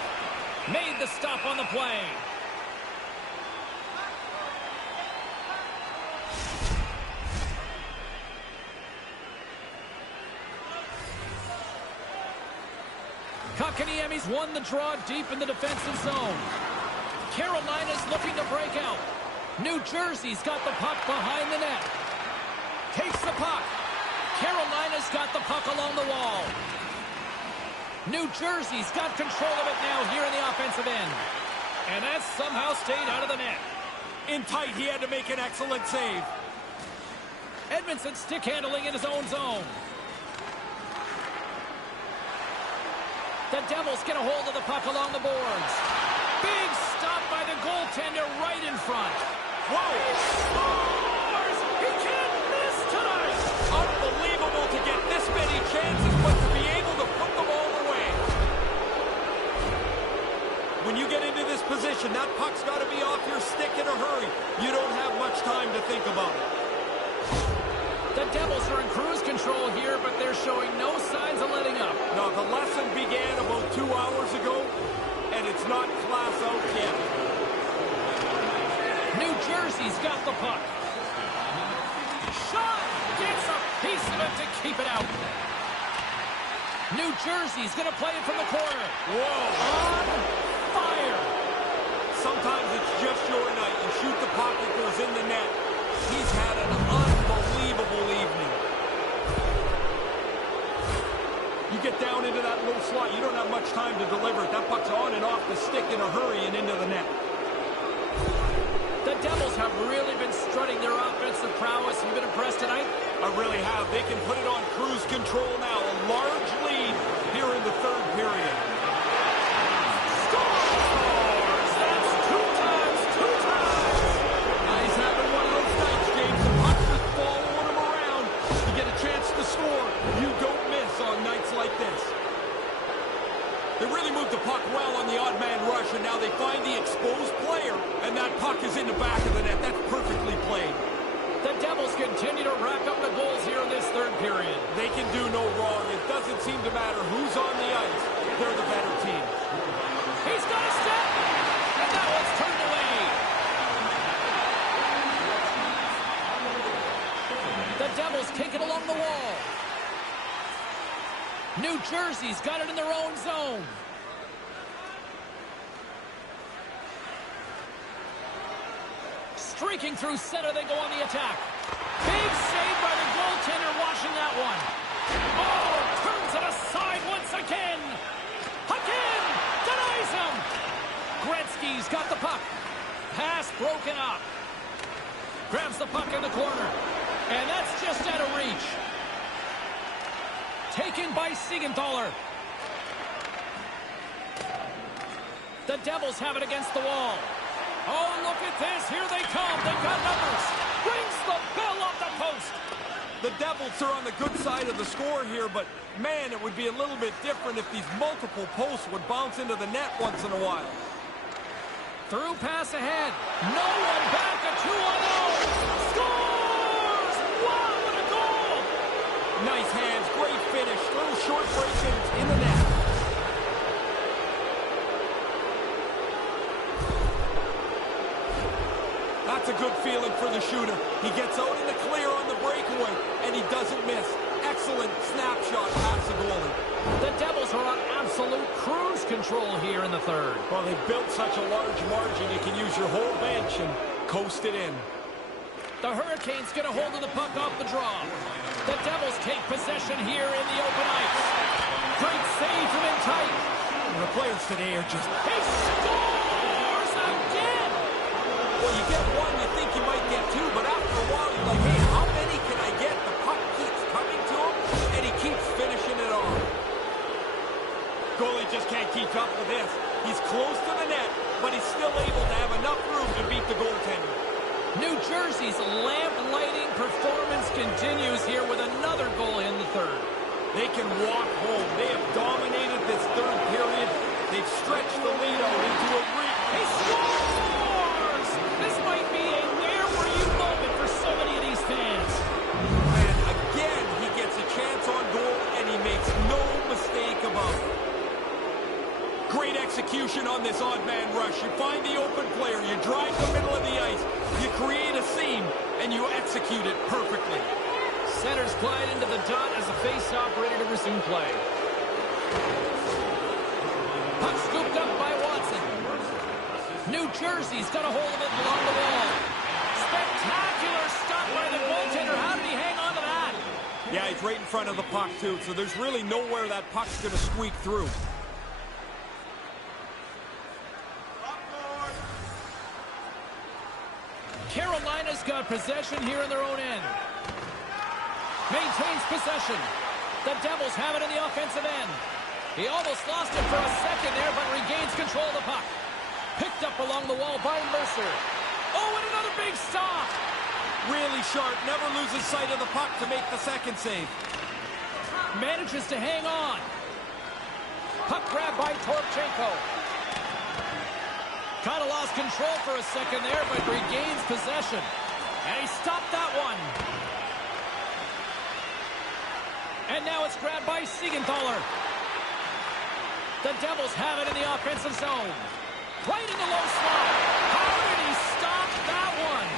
Made the stop on the play. Kotkaniemi's won the draw deep in the defensive zone. Carolina's looking to break out. New Jersey's got the puck behind the net. Takes the puck. Carolina's got the puck along the wall. New Jersey's got control of it now here in the offensive end. And that somehow stayed out of the net. In tight, he had to make an excellent save. Edmondson stick handling in his own zone. The Devils get a hold of the puck along the boards. Big stop by the goaltender right in front. Whoa! He scores! He can't miss tonight! Unbelievable to get this many chances, but to be able to put them all away. When you get into this position, that puck's got to be off your stick in a hurry. You don't have much time to think about it. The Devils are in cruise control here, but they're showing no signs of letting up. Now, the lesson began about 2 hours ago, and it's not class out yet. New Jersey's got the puck. Shot! Gets a piece of it to keep it out. New Jersey's going to play it from the corner. Whoa! On fire! Sometimes it's just your night. You shoot the puck, it goes in the net. He's had an unbelievable evening. You get down into that low slot, you don't have much time to deliver it. That puck's on and off the stick in a hurry and into the net. The Devils have really been strutting their offensive prowess. You've been impressed tonight? I really have. They can put it on cruise control now. A large lead here in the third period. Scores! That's two times. He's having one of those nights, James. The puck's just following him around. You get a chance to score. You don't miss on nights like this. They really moved the puck well on the odd man rush, and now they find the exposed player, and that puck is in the back of the net. That's perfectly played. The Devils continue to rack up the goals here in this third period. They can do no wrong. It doesn't seem to matter who's on the ice. They're the better team. He's got a step, and that one's turned away. The Devils take it along the wall. New Jersey's got it in their own zone. Streaking through center, they go on the attack. Big save by the goaltender watching that one. Oh, turns it aside once again. Again, denies him. Gretzky's got the puck. Pass broken up. Grabs the puck in the corner. And that's just out of reach. Taken by Siegenthaler. The Devils have it against the wall. Oh, look at this. Here they come. They've got numbers. Rings the bell off the post. The Devils are on the good side of the score here, but, man, it would be a little bit different if these multiple posts would bounce into the net once in a while. Through pass ahead. No one back. A 2-on-0. Scores! Wow, what a goal! Nice hands, great finish, little short break and it's in the net. That's a good feeling for the shooter. He gets out in the clear on the breakaway, and he doesn't miss. Excellent snapshot past the goalie. The Devils are on absolute cruise control here in the third. Well, they've built such a large margin, you can use your whole bench and coast it in. The Hurricanes get a hold of the puck off the draw. The Devils take possession here in the open ice. Great save from in tight. The players today are just... He scores again! Well, you get one, you think you might get two, but after a while you're like, hey, how many can I get? The puck keeps coming to him, and he keeps finishing it off. Goalie just can't keep up with this. He's close to the net, but he's still able to have enough room to beat the goaltender. New Jersey's lamp-lighting performance continues here with another goal in the third. They can walk home. They have dominated this third period. They've stretched the lead out into a He scores! This might be a where-were-you moment for so many of these fans. And again, he gets a chance on goal, and he makes no mistake about it. Great execution on this odd-man rush. You find the open player, you drive the middle of the ice, you create a seam, and you execute it perfectly. Centers glide into the dot as a face-off ready to resume play. Puck scooped up by Watson. New Jersey's got a hold of it along the wall. Spectacular stop by the goaltender. How did he hang on to that? Yeah, he's right in front of the puck, too, so there's really nowhere that puck's going to squeak through. Carolina's got possession here in their own end. Maintains possession. The Devils have it in the offensive end. He almost lost it for a second there, but regains control of the puck. Picked up along the wall by Mercer. Oh, and another big stop. Really sharp, never loses sight of the puck to make the second save. Manages to hang on. Puck grab by Torchenko. Kind of lost control for a second there, but regains possession. And he stopped that one. And now it's grabbed by Siegenthaler. The Devils have it in the offensive zone. Right in the low slot. How did he stop that one?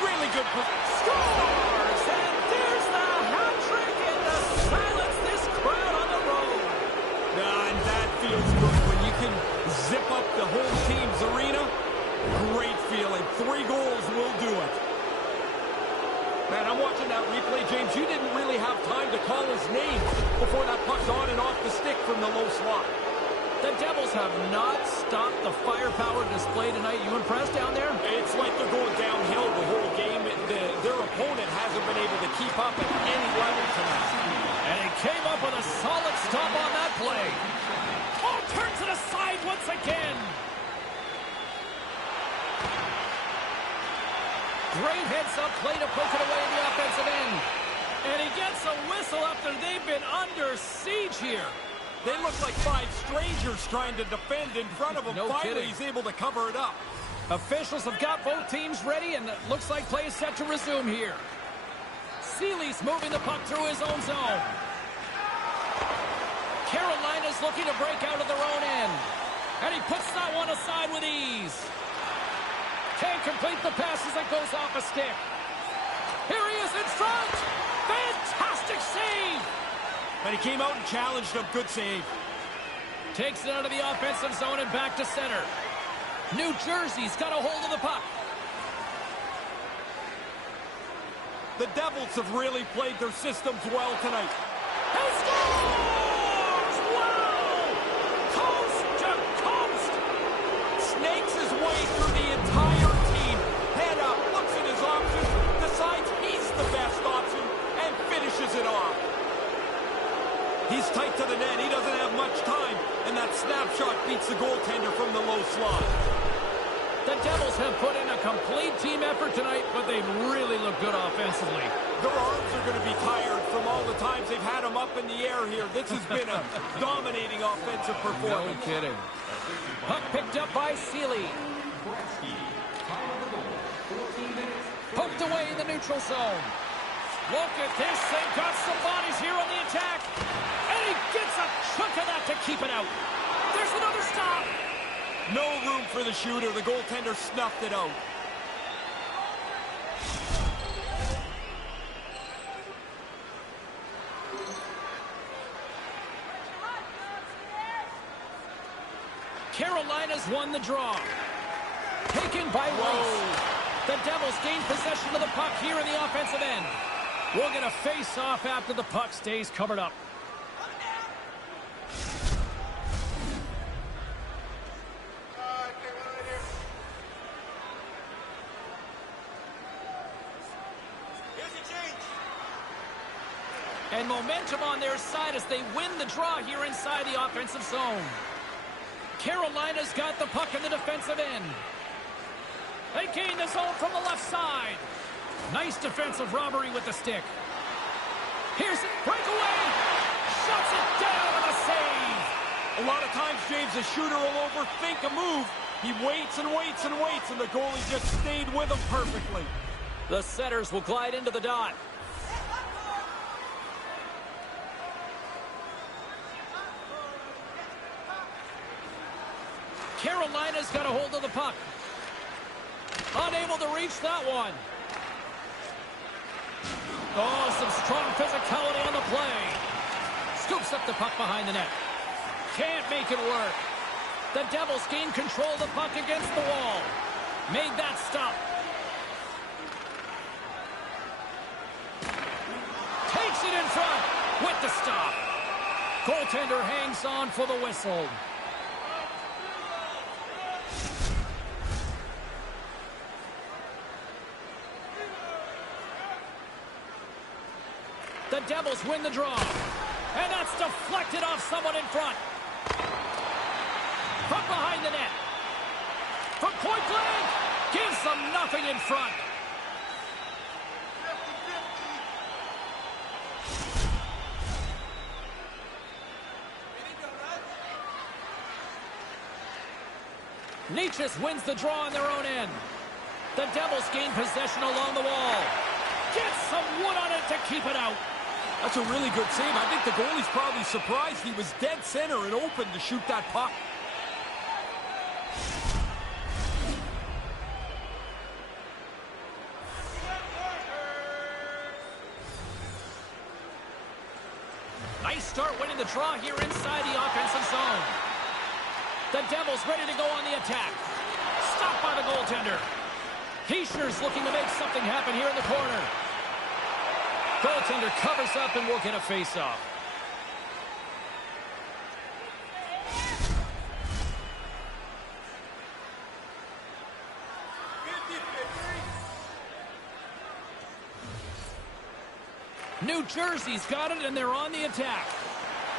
Really good. Scores! And there's the hat trick and the silence this crowd on the road. And that feels good when you can zip up the whole team's arena. Great feeling. 3 goals will do it. Man, I'm watching that replay, James. You didn't really have time to call his name before that puck's on and off the stick from the low slot. The Devils have not stopped the firepower display tonight. You impressed down there? It's like they're going downhill the whole game. Their opponent hasn't been able to keep up at any level tonight. And he came up with a solid stop on that play. Oh, turns it aside once again. Great heads-up play to poke it away in the offensive end. And he gets a whistle after they've been under siege here. They look like 5 strangers trying to defend in front of him. No Finally, kidding. he's able to cover it up. Officials have got both teams ready, and it looks like play is set to resume here. Seeley's moving the puck through his own zone. Carolina's looking to break out of their own end. And he puts that one aside with ease. Can't complete the pass as it goes off a stick. Here he is in front. Fantastic save. And he came out and challenged him. Good save. Takes it out of the offensive zone and back to center. New Jersey's got a hold of the puck. The Devils have really played their systems well tonight. He scores! Wow! Coast to coast! Snakes his way through the entire team. Head up, looks at his options, decides he's the best option, and finishes it off. He's tight to the net. He doesn't have much time, and that snapshot beats the goaltender from the low slot. The Devils have put in a complete team effort tonight, but they've really looked good offensively. Their arms are going to be tired from all the times they've had them up in the air here. This has been a dominating offensive No performance. kidding. Puck picked up by Seeley. Poked away in the neutral zone. Look at this. They've got some bodies here on the attack. And he gets a chunk of that to keep it out. There's another stop. No room for the shooter. The goaltender snuffed it out. Carolina's won the draw. Taken by Weiss. The Devils gain possession of the puck here in the offensive end. We're going to face off after the puck stays covered up. And momentum on their side as they win the draw here inside the offensive zone. Carolina's got the puck in the defensive end. They gain the zone from the left side. Nice defensive robbery with the stick. Here's it, breakaway. Shuts it down with a save. A lot of times, James, the shooter will overthink a move. He waits and waits and waits, and the goalie just stayed with him perfectly. The setters will glide into the dot. Carolina's got a hold of the puck. Unable to reach that one. Oh, some strong physicality on the play. Scoops up the puck behind the net. Can't make it work. The Devils gain control of the puck against the wall. Made that stop. Takes it in front with the stop. Goaltender hangs on for the whistle. The Devils win the draw. And that's deflected off someone in front. From behind the net. From point blank. Gives them nothing in front. Nietzsche wins the draw on their own end. The Devils gain possession along the wall. Gets some wood on it to keep it out. That's a really good save. I think the goalie's probably surprised he was dead center and open to shoot that puck. Nice start winning the draw here inside the offensive zone. The Devils ready to go on the attack. Stopped by the goaltender. Heischer's looking to make something happen here in the corner. Goaltender covers up and will get a face-off. New Jersey's got it, and they're on the attack.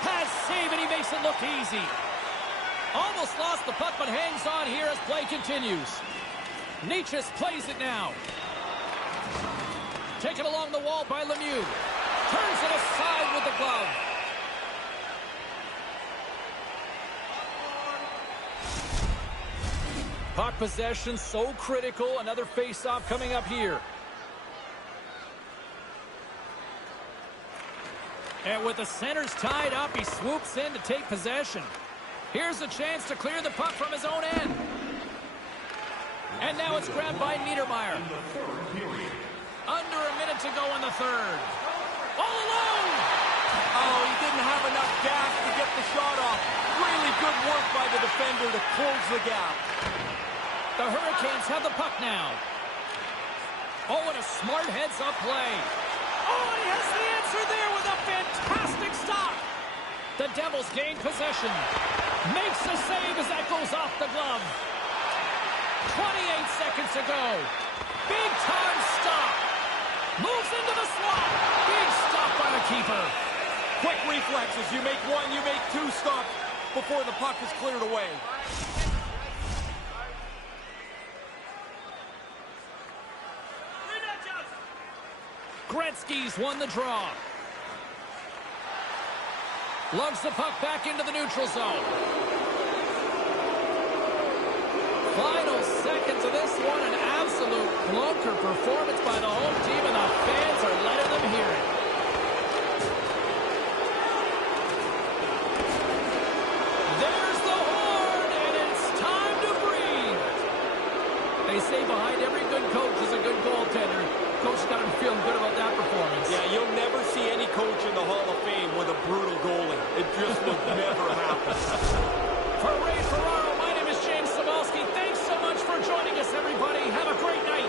Has save, and he makes it look easy. Almost lost the puck, but hangs on here as play continues. Nietzsche plays it now. Taken along the wall by Lemieux. Turns it aside with the glove. Puck possession so critical. Another face-off coming up here. And with the centers tied up, he swoops in to take possession. Here's a chance to clear the puck from his own end. And now it's grabbed by Niedermeyer. Under a minute to go in the third. All alone! Oh, he didn't have enough gas to get the shot off. Really good work by the defender to close the gap. The Hurricanes have the puck now. Oh, and a smart heads-up play. Oh, he has the answer there with a fantastic stop. The Devils gain possession. Makes a save as that goes off the glove. 28 seconds to go. Big time stop. Moves into the slot. Big stop by the keeper. Quick reflexes. You make one, you make two stops before the puck is cleared away. Gretzky's won the draw. Lugs the puck back into the neutral zone. Final seconds of this one, an absolute clunker performance by the home team, and the fans are letting them hear it. There's the horn, and it's time to breathe. They say behind every good coach is a good goaltender. Coach got him feeling good about that performance. Yeah, you'll never see any coach in the Hall of Fame with a brutal goalie. It just would never happen. For Ray Ferraro, my name is James Cybulski. Thanks so much for joining us, everybody. Have a great night.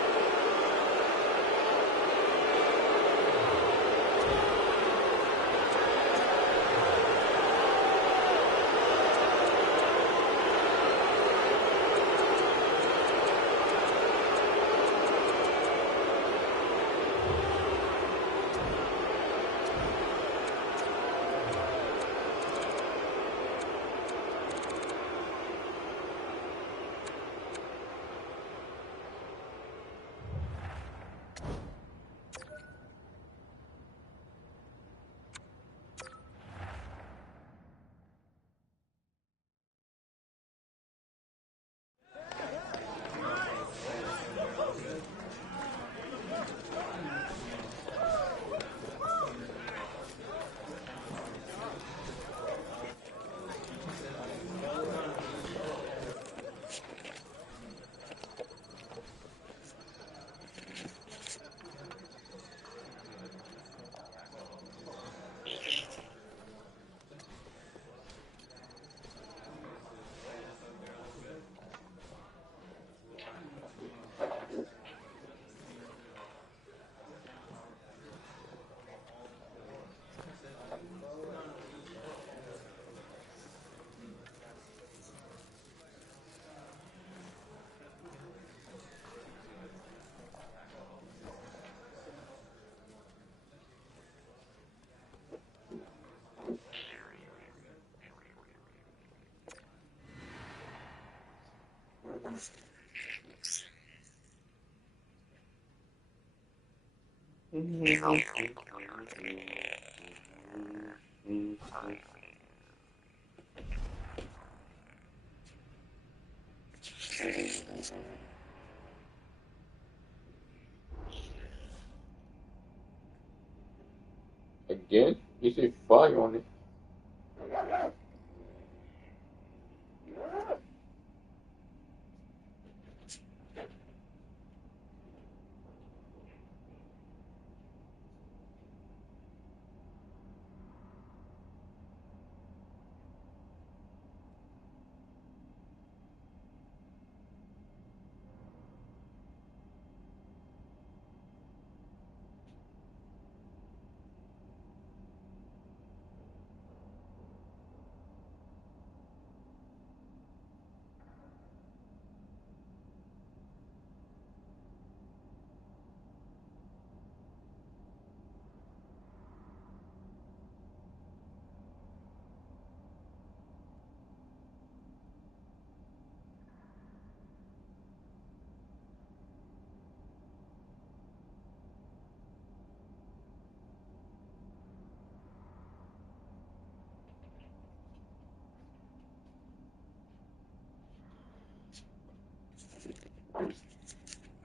Again? You say 5 on it.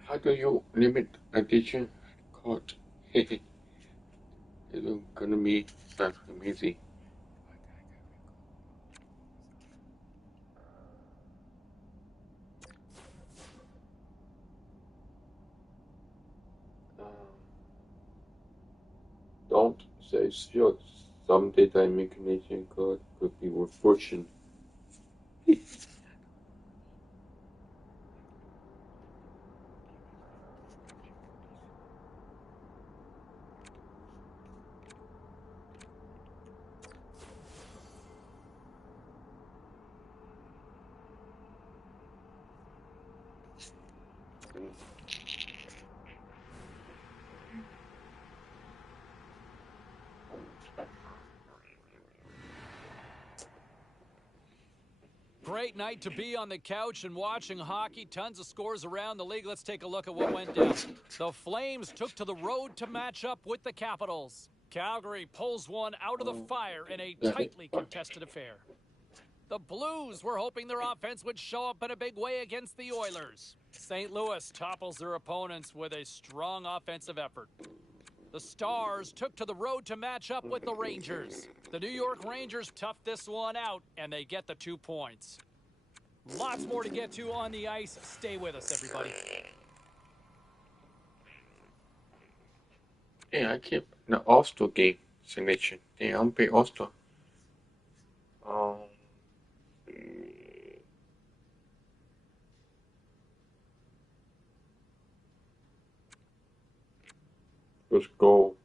How do you limit addition code? It's gonna be amazing. Don't say sure. Some data manipulation code could be worth fortune. Great night to be on the couch and watching hockey. Tons of scores around the league. Let's take a look at what went down. The Flames took to the road to match up with the Capitals. Calgary pulls one out of the fire in a tightly contested affair. The Blues were hoping their offense would show up in a big way against the Oilers. St. Louis topples their opponents with a strong offensive effort. The Stars took to the road to match up with the Rangers. The New York Rangers toughed this one out, and they get the 2 points. Lots more to get to on the ice. Stay with us, everybody. Yeah, I keep the All-Star game selection. Yeah, I'm playing All-Star. Let's go.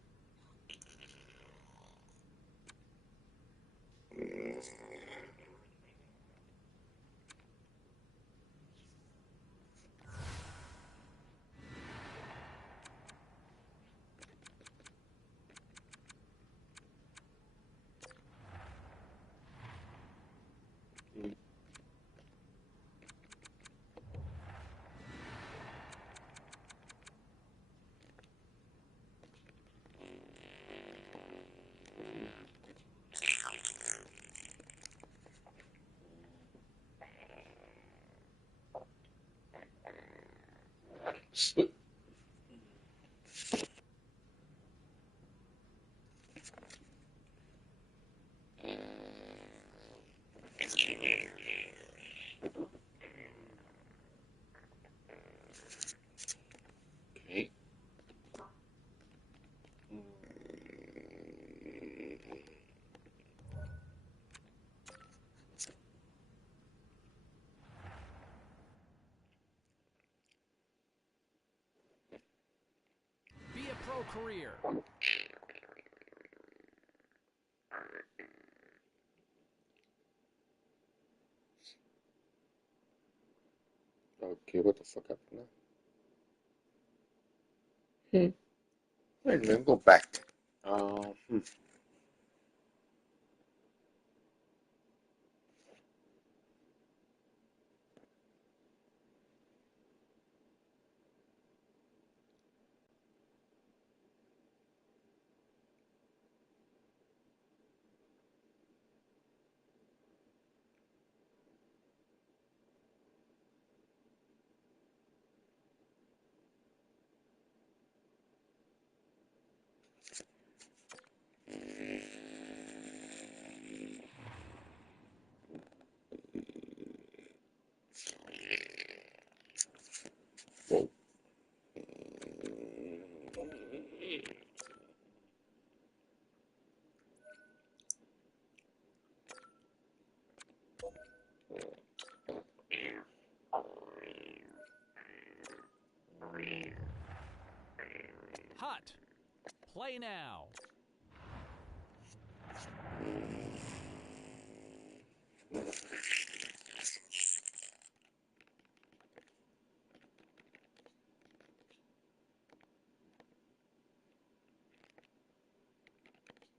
Okay. Be a pro career. Okay, what the fuck happened now? Wait, let me go back. Hmm. play now.